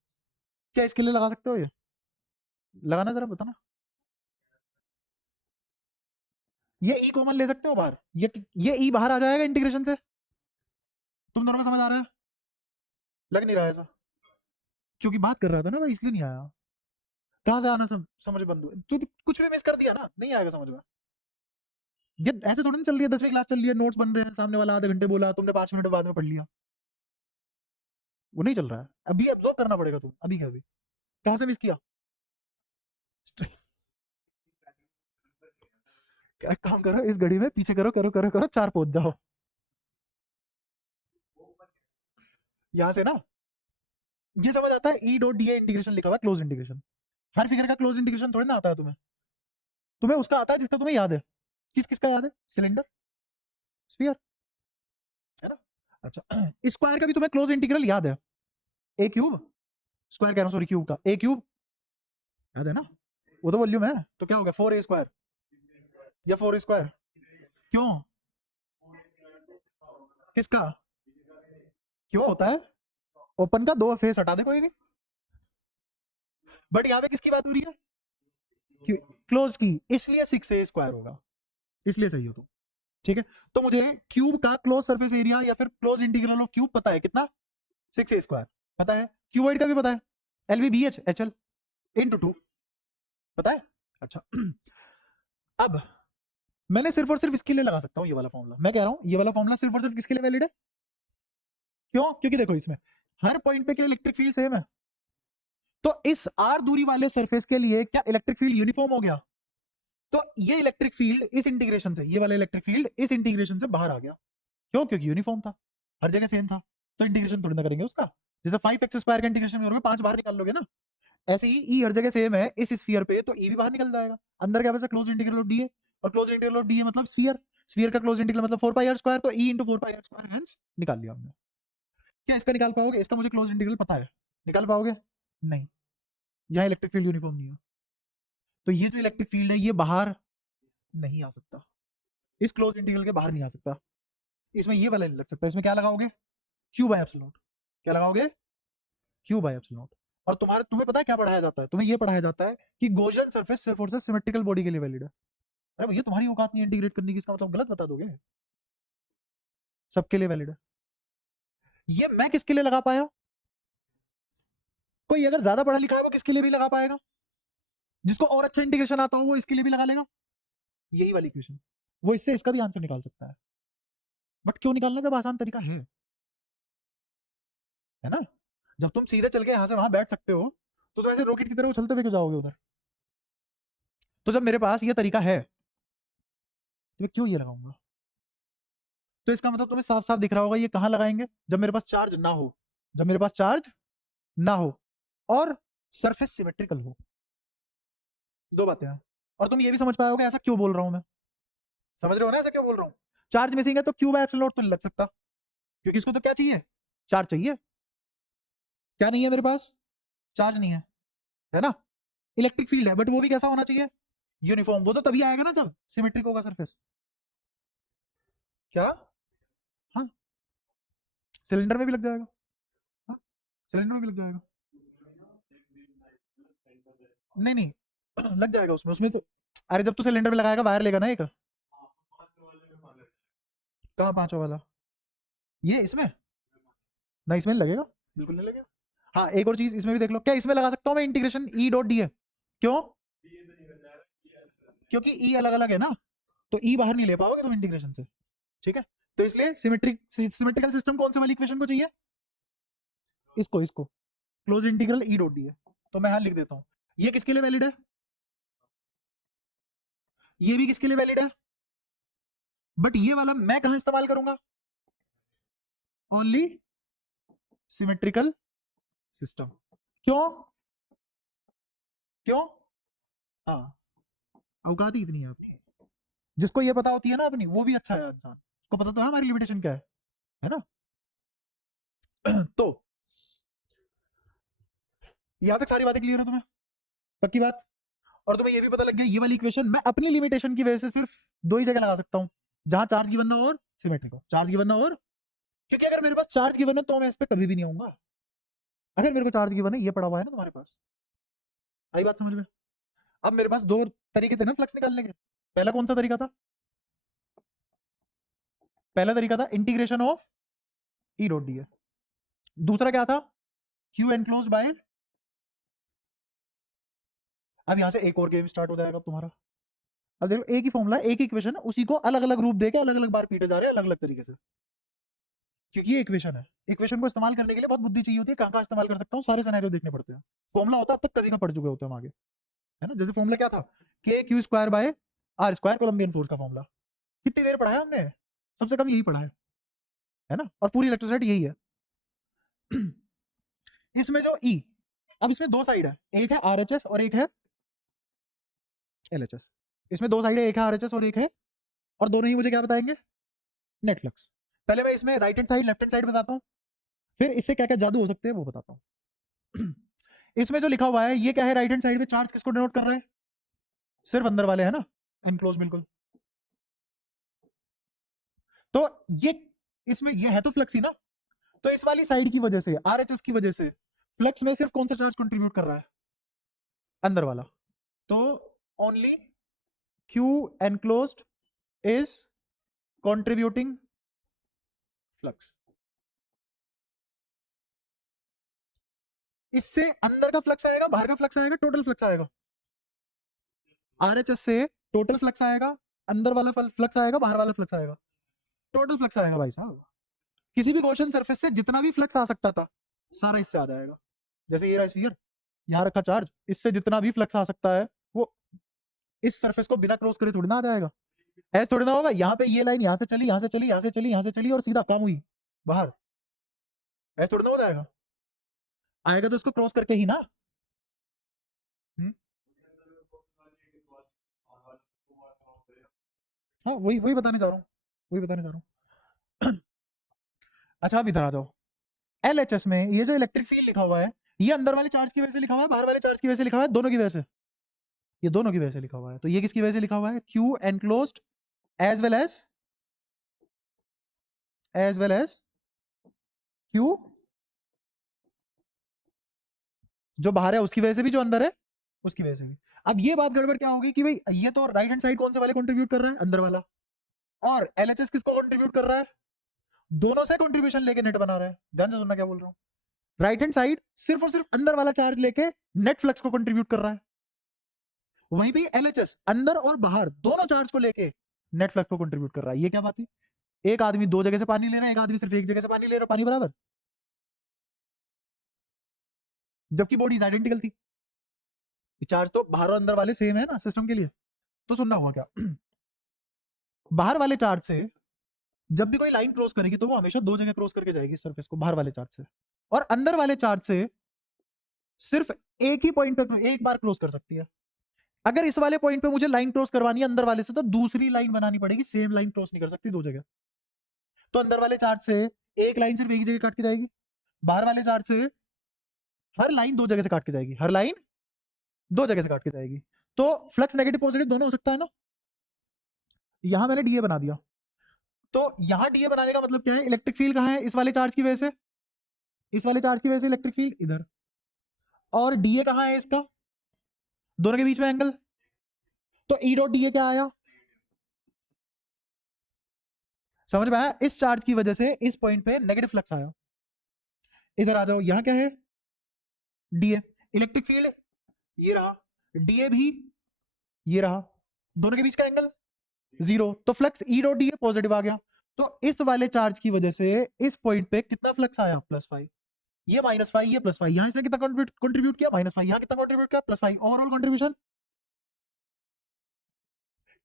क्या इसके लिए लगा सकते हो? ये लगाना जरा बताना। ये ई कॉमन ले सकते हो बाहर, ये ई बाहर आ जाएगा इंटीग्रेशन से। तुम दोनों को समझ आ रहा है? लग नहीं रहा है ऐसा? क्योंकि बात कर रहा था ना भाई, इसलिए नहीं आया। कहाँ से आना समझ बंधु? तू तो कुछ भी मिस कर दिया ना, नहीं आएगा समझ में। ये ऐसे थोड़ी ना चल रही है, 10वीं क्लास चल रही है, नोट्स बन रहे हैं, सामने वाला आधे घंटे बोला, तुमने 5 मिनट बाद में पढ़ लिया, वो नहीं चल रहा है। अभी एब्जॉर्ब करना पड़ेगा तुम, अभी क्या? अभी कहाँ से मिस किया? एक काम करो, इस घड़ी में पीछे करो करो करो करो, 4 पहुंच जाओ यहां से ना। ये समझ आता है? ई डॉट डी ए इंटीग्रेशन लिखा हुआ क्लोज इंटीग्रेशन, हर फिगर का क्लोज इंटीग्रेशन थोड़ी ना आता है तुम्हें, तुम्हें उसका आता है जिसका तुम्हें याद है। किस किस का याद है? सिलेंडर, स्फीयर, है ना? अच्छा स्क्वायर का भी तुम्हें क्लोज इंटीग्रल याद है, ए क्यूब, स्क्वायर कह रहा हूँ सॉरी, क्यूब का ए क्यूब याद है ना? वो तो वॉल्यूम है, तो क्या हो गया? 4a² या 4 स्क्वायर? क्यों? किसका? क्यों होता है? ओपन का दो फेस हटा दे कोई भी। बट यहाँ पे किसकी बात हो रही है? क्लोज की, इसलिए 6a² होगा, इसलिए सही हो तुम। ठीक है, तो मुझे क्यूब का क्लोज सरफेस एरिया या फिर क्लोज इंटीग्रल ऑफ क्यूब पता है कितना? 6a² पता है, क्यूबॉइड का भी पता है, LVBH HL इंटू 2 पता है। अच्छा अब मैंने सिर्फ और सिर्फ इसके लिए लगा सकता हूँ ये वाला फॉर्मूला, मैं कह रहा हूँ ये वाला फॉर्मूला सिर्फ और सिर्फ किसके लिए वैलिड है? क्यों? क्योंकि देखो इसमें हर पॉइंट पे क्या इलेक्ट्रिक फील्ड सेम है, तो इस r दूरी वाले सरफेस के लिए क्या इलेक्ट्रिक फील्ड यूनिफॉर्म हो गया? तो ये इलेक्ट्रिक फील्ड इस इंटीग्रेशन से, ये वाला इलेक्ट्रिक फील्ड इस इंटीग्रेशन से बाहर आ गया। क्यों? क्योंकि यूनिफॉर्म था, हर जगह सेम था, तो इंटीग्रेशन थोड़ी ना करेंगे उसका। जैसे 5x² का इंटीग्रेशन करोगे 5 बाहर निकाल लोगे ना, ऐसे ही ई हर जगह सेम है इस स्फीयर पे, तो ई भी बाहर निकल जाएगा। अंदर क्या बचा? क्लोज इंटीग्रल ऑफ डीए, और क्लोज इंटीग्रल ऑफ डीए मतलब स्फीयर, स्फीयर का क्लोज इंटीग्रल मतलब 4 पाई r², तो ई इंटू 4 पाई r², हेंस निकाल लिया हमने। क्या इसका निकाल पाओगे? इसका मुझे क्लोज इंटीग्रल पता है, निकाल पाओगे? नहीं, यहाँ इलेक्ट्रिक फील्ड यूनिफॉर्म नहीं है, तो ये जो इलेक्ट्रिक फील्ड है ये बाहर नहीं आ सकता, इस क्लोज इंटीग्रल के बाहर नहीं आ सकता। इसमें ये वाला नहीं लग सकता, इसमें क्या लगाओगे? Q by epsilon not. क्या लगाओगे? Q by epsilon not. और तुम्हें पता है क्या पढ़ाया जाता है? तुम्हें ये पढ़ाया जाता है कि गॉसियन सरफेस सिर्फ और सिर्फ सिमेट्रिकल बॉडी के लिए वैलिड है। अरे भैया तुम्हारी औकात नहीं इंटीग्रेट करने की, इसका मतलब गलत बता दोगे? सबके लिए वैलिड है। ये मैं किसके लिए लगा पाया? कोई अगर ज्यादा पढ़ा लिखा है वो किसके लिए भी लगा पाएगा? जिसको और अच्छा इंटीग्रेशन आता हो वो इसके लिए भी लगा लेगा। यही वाली इक्वेशन, वो इससे इसका भी आंसर निकाल सकता है। बट क्यों निकालना जब आसान तरीका है ना? जब तुम सीधे चल के यहां से वहां बैठ सकते हो तो तुम ऐसे रॉकेट की तरह उछलते हुए क्यों जाओगे उधर? तो जब मेरे पास ये तरीका है तो मैं क्यों ये लगाऊंगा? तो इसका मतलब तुम्हें साफ साफ दिख रहा होगा ये कहां लगाएंगे? जब मेरे पास चार्ज ना हो, जब मेरे पास चार्ज ना हो और सरफेस सिमेट्रिकल हो। दो बातें हैं। और तुम ये भी समझ पाओगे ऐसा क्यों बोल रहा हूं मैं। समझ रहे हो ना ऐसा क्यों बोल रहा हूं? चार्ज मिसिंग है तो क्यू बाय एप्सिलॉन नॉट तो नहीं लग सकता, क्योंकि इसको तो क्या चाहिए? चार्ज चाहिए। क्या नहीं है मेरे पास? चार्ज नहीं है ना? इलेक्ट्रिक फील्ड है, बट वो भी कैसा होना चाहिए? यूनिफॉर्म। वो तो तभी आएगा ना जब सिमेट्रिक होगा सरफेस। क्या? हाँ, सिलेंडर में भी लग जाएगा। हाँ, सिलेंडर में भी लग जाएगा। नहीं नहीं लग जाएगा उसमें, उसमें तो। अरे जब तू सिलेंडर में लगाएगा वायर लेगा ना एक। कहाँ पांचवा वाला? ये इसमें? ना इसमें नहीं लगेगा, बिल्कुल नहीं लगेगा। हाँ एक और चीज इसमें भी देख लो, क्या इसमें लगा सकता हूँ मैं इंटीग्रेशन ई डॉट डी है? क्यों? क्योंकि ई अलग अलग है ना, तो ई बाहर नहीं ले पाओगे तुम इंटीग्रेशन से। ठीक है, तो इसलिए सिमेट्रिकल सिस्टम कौन से वाली इक्वेशन को चाहिए? इसको क्लोज इंटीग्रल ई डॉट डी है। तो मैं यहां लिख देता हूं, ये किसके लिए वैलिड है? ये भी किसके लिए वैलिड है? बट ये वाला मैं कहां इस्तेमाल करूंगा? Only symmetrical system. क्यों? क्यों? हाँ, औकात ही इतनी है अपनी। जिसको ये पता होती है ना अपनी, वो भी अच्छा है इंसान, उसको पता तो है हमारी लिमिटेशन क्या है ना? तो यहां तक सारी बातें क्लियर है तुम्हें? पक्की बात? और तुम्हें ये भी पता लग गया ये वाली इक्वेशन मैं अपनी लिमिटेशन की वजह से सिर्फ दो ही जगह लगा सकता हूं, जहां चार्ज गिवन ना हो और सिमेट्रिक हो। चार्ज गिवन ना हो और, क्योंकि अगर मेरे पास चार्ज गिवन है तो मैं इस पर कभी भी नहीं आऊंगा। अगर मेरे को चार्ज गिवन है, ये पड़ा हुआ है ना तुम्हारे पास, आई बात समझ में? अब मेरे पास दो तरीके थे ना फ्लक्स निकालने के। पहला कौन सा तरीका था? पहला तरीका था integration of E dot D. दूसरा क्या था? Q enclose by. अब यहां से एक और गेम स्टार्ट हो जाएगा तुम्हारा। अब देखो एक ही फॉर्मूला, एक ही इक्वेशन है, उसी को अलग अलग रूप देके अलग अलग बार पीटे जा रहे हैं अलग अलग तरीके से, क्योंकि ये इक्वेशन है। इक्वेशन को इस्तेमाल करने के लिए बहुत बुद्धि चाहिए होती है, कहां कहां इस्तेमाल कर सकता हूँ सारे सिनेरियो देखने पड़ते हैं। फॉर्मूला होता है अब तक कभी का पढ़ चुके होते हैं हम आगे, है ना? जैसे फॉर्मूला क्या था? K Q square by R square Coulombian force का फॉर्मूला। कितनी देर पढ़ा है हमने? सबसे कम यही पढ़ा है ना? और पूरी इलेक्ट्रोस्टैटिक यही है। इसमें जो ई, अब इसमें दो साइड है, एक है आरएचएस और एक है एलएचएस। इसमें दो साइड है, एक है आरएचएस और एक है, और दोनों ही मुझे क्या बताएंगे? Net flux. पहले मैं इसमें right hand side left hand side बताता हूँ, फिर इससे क्या क्या जादू हो सकते हैं वो बताता हूँ। इसमें जो लिखा हुआ है ये क्या है? राइट हैंड साइड पे चार्ज किसको डिनोट कर रहा है? सिर्फ अंदर वाले है ना, एनक्लोज बिल्कुल। तो ये इसमें ये है तो फ्लक्स ही ना, तो इस वाली साइड की वजह से, आरएचएस की वजह से, फ्लक्स में सिर्फ कौन सा चार्ज कंट्रीब्यूट कर रहा है? अंदर वाला। तो only Q enclosed is contributing flux. इससे अंदर का फ्लक्स आएगा, बाहर का फ्लक्स आएगा, टोटल फ्लक्स आएगा। आरएचएस से टोटल फ्लक्स आएगा, अंदर वाला फ्लक्स आएगा, बाहर वाला फ्लक्स आएगा, टोटल फ्लक्स आएगा भाई साहब। किसी भी गॉसियन सरफेस से जितना भी फ्लक्स आ सकता था सारा इससे आ जाएगा। जैसे ये रहा स्फीयर, यहाँ रखा चार्ज, इससे जितना भी फ्लक्स आ सकता है वो इस सरफेस को बिना क्रॉस करे थोड़ी ना आ जाएगा। ऐसे थोड़ी ना होगा, यहाँ पे ये लाइन यहाँ से चली, यहाँ से चली, यहाँ से चली, यहाँ से चली और सीधा काम हुई बाहर। ऐसे थोड़ी ना हो जाएगा, आएगा तो इसको क्रॉस करके ही ना। हाँ वही वही बताने जा रहा हूँ, वही बताने जा रहा हूँ। अच्छा अब इधर आ जाओ। एलएचएस में ये जो इलेक्ट्रिक फील्ड लिखा हुआ है, ये अंदर वाले चार्ज की वजह से लिखा हुआ है, बाहर वाले चार्ज की वजह से लिखा हुआ है, दोनों की वजह से? ये दोनों की वजह से लिखा हुआ है। तो ये किसकी वजह से लिखा हुआ है? Q enclosed as well as Q, जो बाहर है उसकी वजह से भी, जो अंदर है उसकी वजह से भी। अब ये बात गड़बड़ क्या होगी कि भाई ये तो राइट हैंड साइड कौन से वाले कंट्रीब्यूट कर रहा है? अंदर वाला। और एलएचएस किसको कंट्रीब्यूट कर रहा है? दोनों से कंट्रीब्यूशन लेके नेट बना रहा है। ध्यान से सुनना क्या बोल रहा हूँ। राइट हैंड साइड सिर्फ और सिर्फ अंदर वाला चार्ज लेके नेट फ्लक्स को कंट्रीब्यूट कर रहा है। वहीं पे एलएचएस अंदर और बाहर दोनों चार्ज को लेके नेट फ्लक्स को कंट्रीब्यूट कर रहा है। ये क्या बात है? एक आदमी दो जगह से पानी ले रहा है, एक आदमी सिर्फ एक जगह से पानी ले रहा है, पानी बराबर, जबकि बॉडीज आइडेंटिकल थी। चार्ज तो बाहर और अंदर वाले सेम है ना सिस्टम के लिए। तो सुनना हुआ क्या, बाहर वाले चार्ज से जब भी कोई लाइन क्रॉस करेगी तो वो हमेशा दो जगह क्रॉस करके जाएगी सरफेस को, बाहर वाले चार्ज से, और अंदर वाले चार्ज से सिर्फ एक ही पॉइंट पे एक बार क्रॉस कर सकती है। अगर इस वाले पॉइंट पे मुझे लाइन क्रॉस करवानी है अंदर वाले से, तो दूसरी लाइन बनानी पड़ेगी, सेम लाइन क्रॉस नहीं कर सकती दो जगह। तो अंदर वाले चार्ज से एक लाइन सिर्फ एक जगह काट के जाएगी, बाहर वाले चार्ज से हर लाइन दो जगह से काट के जाएगी, हर लाइन दो जगह से काट के जाएगी। तो फ्लक्स नेगेटिव पॉजिटिव दोनों हो सकता है ना। यहां मैंने डीए बना दिया, तो यहां डीए बनाने का मतलब क्या है, इलेक्ट्रिक फील्ड कहां है, इस वाले चार्ज की वजह से, इस वाले चार्ज की वजह से इलेक्ट्रिक फील्ड इधर, और डीए कहां है इसका, दोनों के बीच में एंगल, तो ई डॉट डीए क्या आया, समझ में आया, इस चार्ज की वजह से इस पॉइंट पे नेगेटिव फ्लक्स आया। इधर आ जाओ, यहां क्या है, डीए, इलेक्ट्रिक फील्ड ये रहा, डीए भी ये रहा, दोनों के बीच का एंगल जीरो, तो flux E dot dA positive आ गया। तो इस वाले चार्ज की वजह से इस पॉइंट पे कितना फ्लक्स आया, +5, ये -5, ये +5, यहां इसने कितना कंट्रीब्यूट किया, -5, यहां कितना कंट्रीब्यूट किया, +5, ओवरऑल कंट्रीब्यूशन।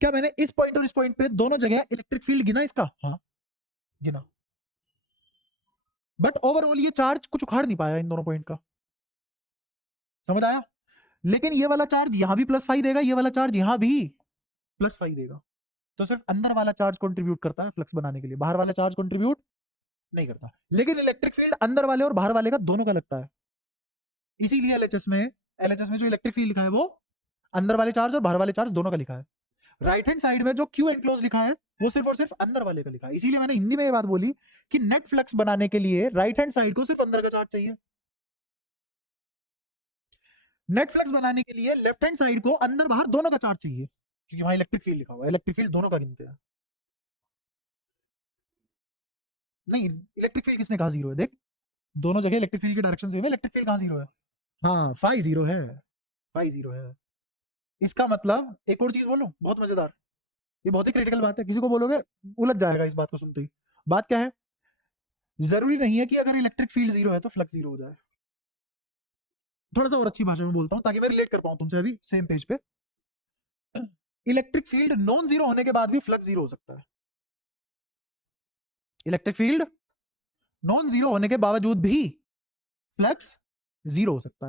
क्या मैंने इस पॉइंट और इस पॉइंट पे दोनों जगह इलेक्ट्रिक फील्ड गिना इसका, हाँ गिना, बट ओवरऑल ये चार्ज कुछ उखाड़ नहीं पाया इन दोनों पॉइंट का, समझ आया। लेकिन ये वाला चार्ज यहां भी +5 देगा, ये वाला चार्ज यहां भी +5 देगा। तो सिर्फ अंदर वाला चार्ज कंट्रीब्यूट करता है फ्लक्स बनाने के लिए, बाहर वाला चार्ज कंट्रीब्यूट नहीं करता। लेकिन इलेक्ट्रिक फील्ड अंदर वाले और बाहर वाले का दोनों का लगता है, इसीलिए एलएचएस में जो इलेक्ट्रिक फील्ड लिखा है वो अंदर वाले चार्ज और बाहर वाले चार्ज दोनों का लिखा है। राइट हैंड साइड में जो क्यू एनक्लोज लिखा है वो सिर्फ और सिर्फ अंदर वाले का लिखा है। इसीलिए मैंने हिंदी में ये बात बोली कि नेट फ्लक्स बनाने के लिए राइट हैंड साइड को सिर्फ अंदर का चार्ज चाहिए, नेट फ्लक्स बनाने के लिए लेफ्ट हैंड साइड को अंदर बाहर दोनों का चार्ज चाहिए, क्योंकि वहां इलेक्ट्रिक फील्ड लिखा हुआ है, इलेक्ट्रिक फील्ड दोनों का गिनते हैं। नहीं, इलेक्ट्रिक फील्ड किसने कहा जीरो है, देख दोनों जगह इलेक्ट्रिक फील्ड की डायरेक्शन सेम है, इलेक्ट्रिक फील्ड कहां जीरो है, हाँ फाई जीरो है, फाई जीरो है। इसका मतलब एक और चीज बोलूं, बहुत मजेदार, ये बहुत ही क्रिटिकल बात है, किसी को बोलोगे उलझ जाएगा इस बात को सुनते ही। बात क्या है, जरूरी नहीं है कि अगर इलेक्ट्रिक फील्ड जीरो है तो फ्लक्स जीरो हो जाए। थोड़ा सा और अच्छी भाषा में बोलता हूं ताकि मैं रिलेट कर पाऊं तुमसे अभी सेम पेज पे। इलेक्ट्रिक फील्ड नॉन जीरो होने के बाद भी फ्लक्स जीरो हो सकता है, इलेक्ट्रिक फील्ड नॉन जीरो होने के बावजूद भी फ्लक्स जीरो हो सकता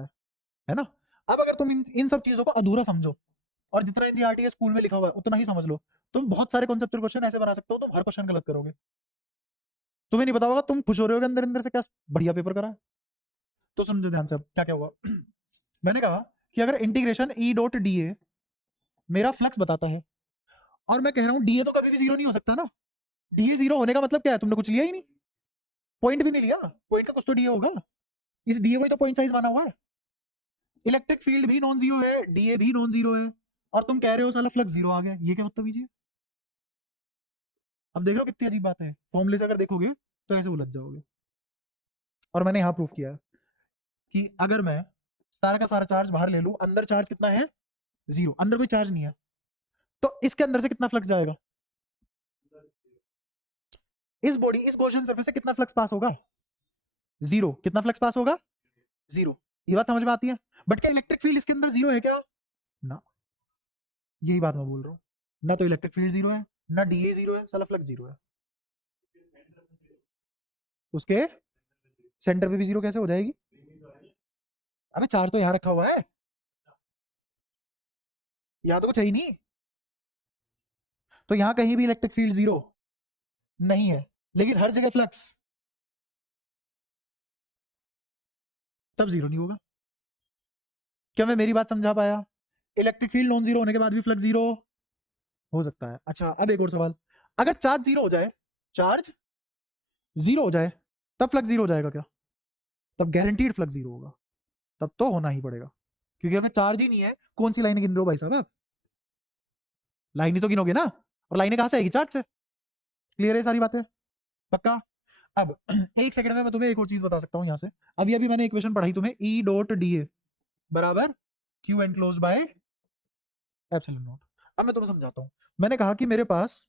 है ना। अब अगर तुम इन सब चीजों को अधूरा समझो और जितना एनसीईआरटी के स्कूल में लिखा हुआ है उतना ही समझ लो, तुम बहुत सारे कॉन्सेप्चुअल क्वेश्चन ऐसे बना सकते हो, तुम हर क्वेश्चन गलत करोगे, तुम्हें नहीं पता होगा, तुम खुश हो रहे हो अंदर अंदर से क्या बढ़िया पेपर करा है। तो समझो ध्यान से अब क्या क्या हुआ। मैंने कहा कि अगर इंटीग्रेशन ई डॉट डीए मेरा फ्लक्स बताता है, और मैं कह रहा हूं डीए तो कभी भी जीरो नहीं हो सकता ना, डीए जीरो होने का मतलब क्या है, तुमने कुछ लिया ही नहीं, पॉइंट भी नहीं लिया, पॉइंट का कुछ तो डीए होगा, इस डीए को ही तो पॉइंट साइज माना हुआ है। इलेक्ट्रिक फील्ड भी नॉन जीरो है, डीए भी नॉन जीरो है, और तुम कह रहे हो साला फ्लक्स जीरो आ गया, ये क्या मतलब कीजिए। अब देख रहे हो कितनी अजीब बात है, फॉर्मूले से अगर देखोगे तो ऐसे उलझ जाओगे। और मैंने यहां प्रूफ किया है कि अगर मैं सारा का सारा चार्ज बाहर ले लूं, अंदर चार्ज कितना है, जीरो, अंदर कोई चार्ज नहीं है, तो इसके अंदर से कितना फ्लक्स जाएगा, इस बॉडी इस गॉसियन सरफेस से कितना फ्लक्स पास होगा, जीरो, कितना फ्लक्स पास होगा, जीरो। ये बात समझ में आती है। बट क्या इलेक्ट्रिक फील्ड इसके अंदर जीरो है क्या, ना, यही बात मैं बोल रहा हूं, ना तो इलेक्ट्रिक फील्ड जीरो है, ना डीए जीरो है, साला फ्लक्स जीरो है। उसके सेंटर पे भी जीरो कैसे हो जाएगी, अबे चार्ज तो यहां रखा हुआ है, यहां तो कुछ है ही नहीं, तो यहां कहीं भी इलेक्ट्रिक फील्ड जीरो नहीं है, लेकिन हर जगह फ्लक्स, तब जीरो नहीं होगा। क्या मैं मेरी बात समझा पाया, इलेक्ट्रिक फील्ड नॉन जीरो होने के बाद भी फ्लक्स जीरो हो सकता है। अच्छा अब एक और सवाल, अगर चार्ज जीरो हो जाए, चार्ज जीरो हो जाए तब फ्लक्स जीरो हो जाएगा क्या, तब गारंटीड फ्लक्स जीरो होगा, तब तो होना ही पड़ेगा, क्योंकि हमें चार्ज ही नहीं है। कौन सी लाइन गिन रहे हो भाई साहब आप, लाइन ही तो गिनोगे ना, और लाइनें कहां से आएगी, चार्ज से, क्लियर है सारी बातें, पक्का। अब एक सेकंड में मैं तुम्हें एक और चीज बता सकता हूं यहां से। अभी अभी मैंने इक्वेशन पढ़ाई तुम्हें, ई डॉट डी ए बराबर Q enclose by epsilon not. अब मैं तुम्हें समझाता हूं। मैंने कहा कि मेरे पास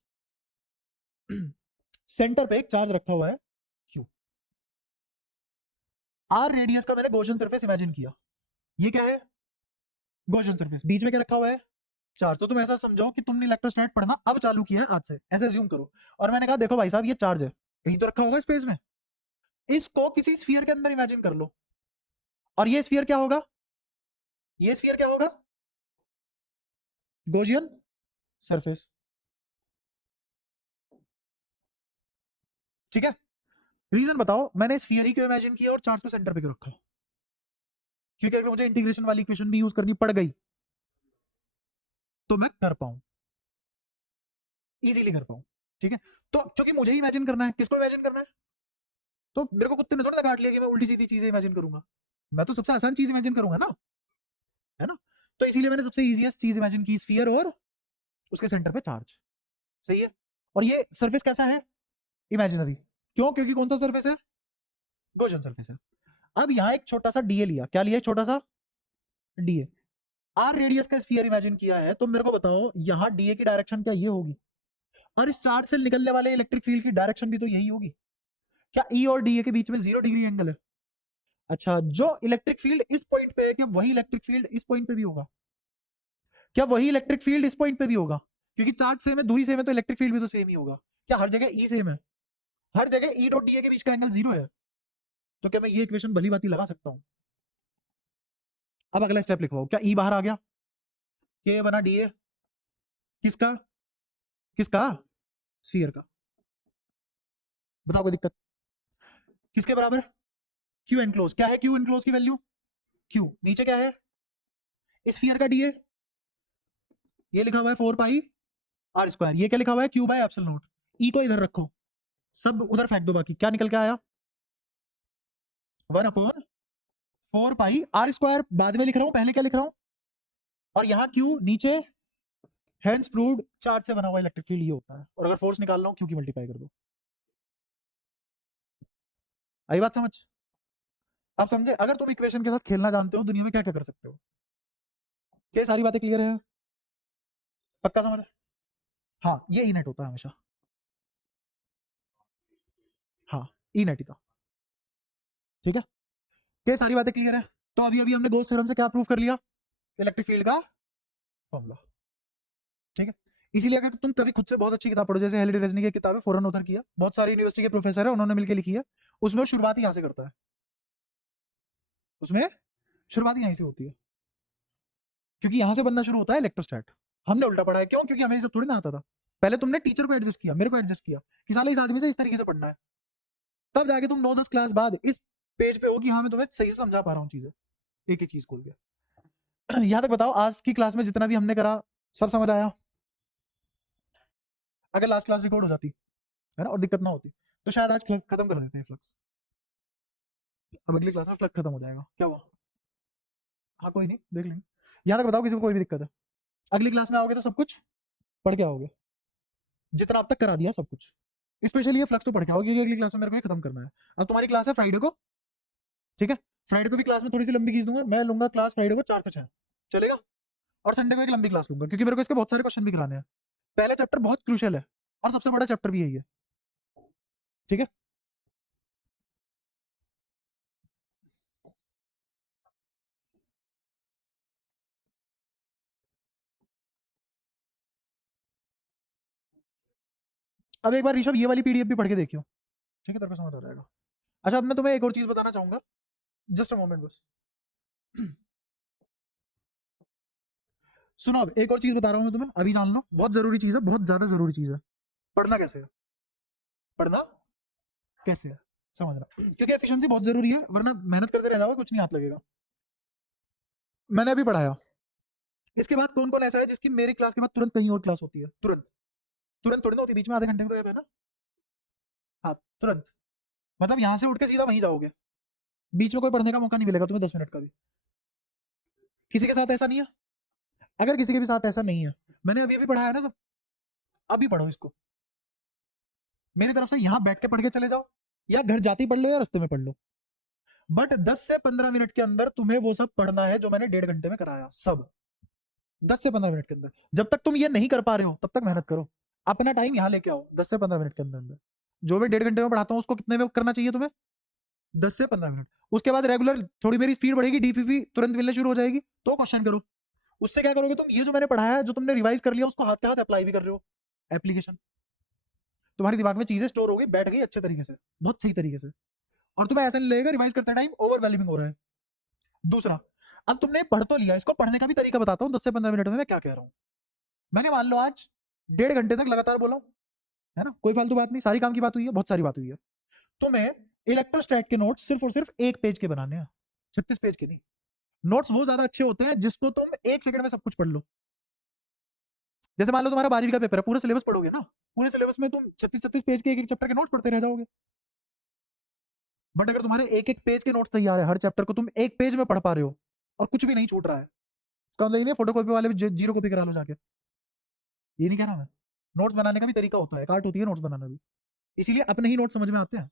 सेंटर पे एक चार्ज रखा हुआ है क्यू, आर रेडियस का मैंने गॉसियन सरफेस इमेजिन किया। ये क्या है? Gaussian surface. बीच में क्या रखा हुआ है? चार्ज। तो तुम ऐसा समझो कि तुमने इलेक्ट्रोस्टैट पढ़ना अब चालू किया है आज से, ऐसे अज्यूम करो। और मैंने कहा देखो भाई साहब ये चार्ज है, कहीं तो रखा होगा स्पेस में, इसको किसी स्फीयर के अंदर इमेजिन कर लो। और ये स्फीयर क्या होगा? ये स्फीयर क्या होगा? Gaussian surface. ठीक है? रीजन बताओ, मैंने स्फीयर ही क्यों इमेजिन किया और चार्ज को सेंटर पे क्यों रखा? क्योंकि अगर मुझे इंटीग्रेशन वाली इक्वेशन भी यूज करनी पड़ गई तो मैं कर पाऊं, इजीली कर पाऊं। ठीक है? तो क्योंकि मुझे ही इमेजिन करना है, किसको इमेजिन करना है? तो मेरे को कुत्ते ने थोड़ा काट लिया कि मैं उल्टी सीधी चीजें इमेजिन करूंगा। मैं तो सबसे आसान चीज इमेजिन करूंगा ना, है ना? तो इसीलिए मैंने सबसे इजीएस्ट चीज इमेजिन की, स्फीयर और उसके सेंटर पे चार्ज। सही है? और ये सरफेस कैसा है? इमेजिनरी। क्यों? क्योंकि कौन सा सरफेस है? गॉसियन सरफेस है। अब यहाँ एक छोटा सा डीए लिया। क्या लिया? छोटा सा डीए। आर रेडियस का स्फीयर इमेजिन किया है, तो मेरे को बताओ यहाँ डीए की डायरेक्शन क्या ये होगी? और इस चार्ज से निकलने वाले इलेक्ट्रिक फील्ड की डायरेक्शन भी तो यही होगी। क्या ई और डीए के बीच में 0 डिग्री एंगल है? अच्छा, जो इलेक्ट्रिक फील्ड इस पॉइंट पे है, क्या वही इलेक्ट्रिक फील्ड इस पॉइंट पे भी होगा? क्या वही इलेक्ट्रिक फील्ड इस पॉइंट पे भी होगा? क्योंकि चार्ज सेम है, दूरी सेम है, तो इलेक्ट्रिक फील्ड भी तो सेम ही होगा। क्या हर जगह ई सेम है? हर जगह ई डॉट डीए के बीच का एंगल 0 है। तो क्या मैं ये इक्वेशन भली बाती लगा सकता हूं? अब अगला स्टेप लिखवाओ। क्या ई बाहर आ गया? के बना डीए किसका? किसका? स्फीयर का। बताओ कोई दिक्कत? किसके बराबर? Q enclose. क्या है क्यू एनक्लोज की वैल्यू? क्यू। नीचे क्या है? स्फीयर का डीए। ये लिखा हुआ है 4 पाई आर स्क्वायर। ये क्या लिखा हुआ है? Q by epsilon naught. E को इधर रखो, सब उधर फेंक दो। बाकी क्या निकल के आया? 1/4 पाई आर स्क्वायर। बाद में लिख रहा हूं, पहले क्या लिख रहा हूं? और यहाँ क्यू नीचे, हेंस प्रूव्ड चार्ज से बना हुआ इलेक्ट्रिक फील्ड ये होता है। और अगर फोर्स निकालना हो, क्यू की मल्टीप्लाई कर दो। आई बात समझ? अब समझे? अगर तुम इक्वेशन के साथ खेलना जानते हो, दुनिया में क्या क्या कर सकते हो। ये सारी बातें क्लियर है? पक्का समझ? हाँ, ये ई नेट होता है हमेशा। हाँ, ई नेट ही था। ठीक है? ये सारी बातें क्लियर है? तो अभी अभी हमने गोस थ्योरम से क्या प्रूव कर लिया? इलेक्ट्रिक फील्ड का फॉर्मूला। ठीक है? इसीलिए अगर तुम कभी खुद से बहुत अच्छी किताब पढ़ो, जैसे हेनरी रेजनी की किताब है फॉरेन ऑथर किया, बहुत सारी यूनिवर्सिटी के प्रोफेसर है उन्होंने मिलकर लिखी है, उसमें वो शुरुआत ही यहाँ से करता है। उसमें शुरुआत ही यहीं से होती है, क्योंकि यहाँ से बनना शुरू होता है इलेक्ट्रोस्टैट। हमने उल्टा पढ़ा है। क्यों? क्योंकि हमें ये सब थोड़ी ना आता था। पहले तुमने टीचर को एडजस्ट किया, मेरे को एडजस्ट किया कि साले इस आदमी से इस तरीके से पढ़ना है, तब जाके तुम 9-10 क्लास बाद इस पेज पे हो कि हाँ मैं तुम्हें सही से समझा पा रहा हूँ चीजें, एक एक चीज खोल के। यहाँ तक बताओ, आज की क्लास में जितना भी हमने करा सब समझ आया? अगर लास्ट क्लास रिकॉर्ड हो जाती है ना और दिक्कत ना होती, तो शायद आज खत्म कर देते हैं फ्लक्स। अब अगली क्लास में फ्लक्स खत्म हो जाएगा। क्या हुआ? हाँ कोई नहीं, देख लेंगे। यहाँ तक बताओ किसी को कोई भी दिक्कत है? अगली क्लास में आओगे तो सब कुछ पढ़ के आओगे, जितना अब तक करा दिया सब कुछ। स्पेशली ये फ्लक्स तो पढ़ के आओगे, क्योंकि अगली क्लास में मेरे को ये खत्म करना है। अब तुम्हारी क्लास है फ्राइडे को, ठीक है? फ्राइडे को भी क्लास में थोड़ी सी लंबी खींच दूंगा, मैं लूंगा क्लास फ्राइडे को 4 से 6, चलेगा? और संडे को एक लंबी क्लास लूंगा, क्योंकि मेरे को इसके बहुत सारे क्वेश्चन भी कराने हैं। पहला चैप्टर बहुत क्रूशियल है और सबसे बड़ा चैप्टर भी यही है। ठीक है? अब एक बार ऋषभ ये वाली पीडीएफ भी पढ़ के देखियो, ठीक है? तेरे को समझ आ जाएगा। अच्छा, अब मैं तुम्हें एक और चीज बताना चाहूंगा, जस्ट अ मोमेंट बस। सुनो, अब एक और चीज बता रहा हूं मैं तुम्हें, अभी जान लो, बहुत जरूरी चीज है, बहुत ज्यादा जरूरी चीज है। पढ़ना कैसे है? पढ़ना कैसे है समझना, क्योंकि एफिशिएंसी बहुत जरूरी है, वरना मेहनत करते रह जाओगे, कुछ नहीं हाथ लगेगा। मैंने अभी पढ़ाया, इसके बाद कौन कौन ऐसा है जिसकी मेरी क्लास के बाद तुरंत कहीं और क्लास होती है? तुरंत तुरंत थोड़ी ना होती, बीच में आधे घंटे का गैप है ना। हाँ, तुरंत। मतलब यहाँ से उठ के सीधा वहीं जाओगे, बीच में कोई पढ़ने का मौका नहीं मिलेगा तुम्हें 10 मिनट का भी। किसी के साथ ऐसा नहीं है? अगर किसी के भी साथ ऐसा नहीं है, मैंने अभी अभी पढ़ाया ना सब, अभी पढ़ो इसको, मेरी तरफ से यहाँ बैठ के पढ़ के चले जाओ, या घर जाती पढ़ लो या रास्ते में पढ़ लो, बट 10 से 15 मिनट के अंदर तुम्हें वो सब पढ़ना है जो मैंने 1.5 घंटे में कराया, सब 10 से 15 मिनट के अंदर। जब तक तुम ये नहीं कर पा रहे हो तब तक मेहनत करो, अपना टाइम यहाँ लेके आओ 10 से 15 मिनट के अंदर अंदर। जो मैं 1.5 घंटे में पढ़ाता हूँ उसको कितने में करना चाहिए तुम्हें, 10 से 15 मिनट। उसके बाद रेगुलर थोड़ी मेरी स्पीड बढ़ेगी, डीपीपी तुरंत मिलने शुरू हो जाएगी, तो क्वेश्चन करो। उससे क्या करोगे तुम, ये जो मैंने पढ़ाया है, जो तुमने रिवाइज कर लिया, उसको हाथ के हाथ अप्लाई भी कर रहे हो। एप्लीकेशन, तुम्हारे दिमाग में चीजें स्टोर हो गई, बैठ गई अच्छे तरीके से, बहुत सही तरीके से, और तुम्हें ऐसा नहीं लगेगा रिवाइज करते टाइम ओवरवेलमिंग हो रहा है। दूसरा, अब तुमने पढ़ तो लिया, इसको पढ़ने का भी तरीका बताता हूँ 10 से 15 मिनट में मैं क्या कह रहा हूँ। मैंने मान लो आज 1.5 घंटे तक लगातार बोला हूँ, है ना, कोई फालतू बात नहीं, सारी काम की बात हुई है, बहुत सारी बात हुई है। तुम्हें इलेक्ट्रोस्टैट के नोट्स सिर्फ और सिर्फ 1 पेज के बनाने हैं, 36 पेज के नहीं। नोट्स वो ज्यादा अच्छे होते हैं जिसको तुम 1 सेकंड में सब कुछ पढ़ लो। जैसे मान लो तुम्हारा 12वीं का पेपर है, पूरा सिलेबस पढ़ोगे ना, पूरे सिलेबस में तुम 36 पेज के एक एक चैप्टर के नोट्स पढ़ते रह जाओगे। बट अगर तुम्हारे एक एक पेज के नोट्स तैयार है, हर चैप्टर को तुम एक पेज में पढ़ पा रहे हो और कुछ भी नहीं छूट रहा है, इसका मतलब नहीं फोटो कॉपी वाले भी जीरो कॉपी करा लो जाके, ये नहीं कह रहा मैं। नोट्स बनाने का भी तरीका होता है, आर्ट होती है नोट्स बनाना भी, इसीलिए अपने ही नोट्स समझ में आते हैं,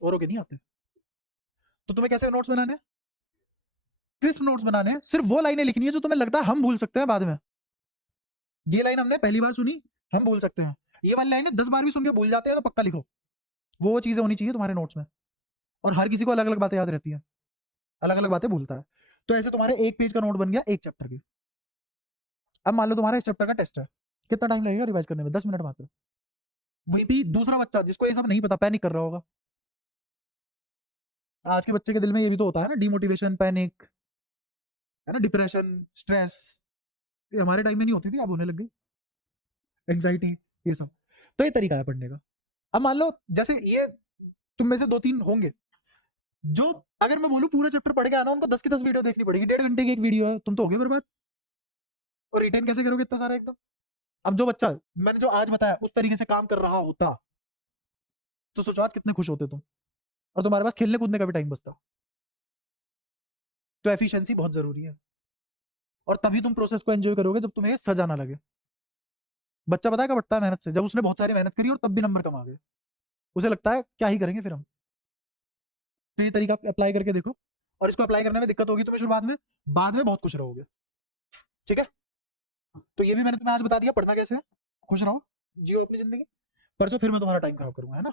औरों के नहीं आते। तो तुम्हें कैसे नोट्स बनाने हैं, क्रिस्प नोट्स बनाने हैं। सिर्फ वो लाइनें लिखनी है जो तुम्हें लगता है हम भूल सकते हैं बाद में। ये लाइन हमने पहली बार सुनी, हम भूल सकते हैं, ये वाली लाइनें 10 बार भी सुन के भूल जाते हैं, तो पक्का लिखो। वो चीजें होनी चाहिए तुम्हारे नोट्स में। और हर किसी को अलग अलग बातें याद रहती है, अलग अलग बातें भूलता है। तो ऐसे तुम्हारे एक पेज का नोट बन गया एक चैप्टर की। अब मान लो तुम्हारा इस चैप्टर का टेस्ट है, कितना टाइम लगेगा रिवाइज करने में, 10 मिनट मात्र। वही भी दूसरा बच्चा जिसको ये सब नहीं पता, पैनिक कर रहा होगा। आज के बच्चे के दिल में ये भी तो होता है ना, डिमोटिवेशन, पैनिक, है ना, डिप्रेशन, स्ट्रेस। ये हमारे टाइम में नहीं होती थी, अब होने लग गई, एंग्जाइटी, ये सब। तो ये तरीका है पढ़ने का। अब मान लो जैसे ये तुम में से 2-3 होंगे जो, अगर मैं बोलूं पूरा चैप्टर पढ़ के आना, उनको 10 की 10 वीडियो देखनी पड़ेगी, 1.5 घंटे की एक वीडियो है, तुम तो हो गए बर्बाद। और रिटेन कैसे करोगे इतना सारा एकदम। अब जो बच्चा मैंने जो आज बताया उस तरीके से काम कर रहा होता, तो सोचो आज कितने खुश होते तुम, और तुम्हारे पास खेलने कूदने का भी टाइम बचता। तो एफिशिएंसी बहुत जरूरी है, और तभी तुम प्रोसेस को एंजॉय करोगे जब तुम्हें सजा ना लगे। बच्चा पता है कब बढ़ता है मेहनत से, जब उसने बहुत सारी मेहनत करी और तब भी नंबर कम आ गए, उसे लगता है क्या ही करेंगे फिर हम। तो ये तरीका अप्लाई करके देखो, और इसको अप्लाई करने में दिक्कत होगी तुम्हें शुरुआत में, बाद में बहुत खुश रहोगे। ठीक है, तो ये भी मैंने तुम्हें आज बता दिया पढ़ना कैसे है। खुश रहो, जियो अपनी जिंदगी। परसों फिर मैं तुम्हारा टाइम खराब करूंगा, है ना।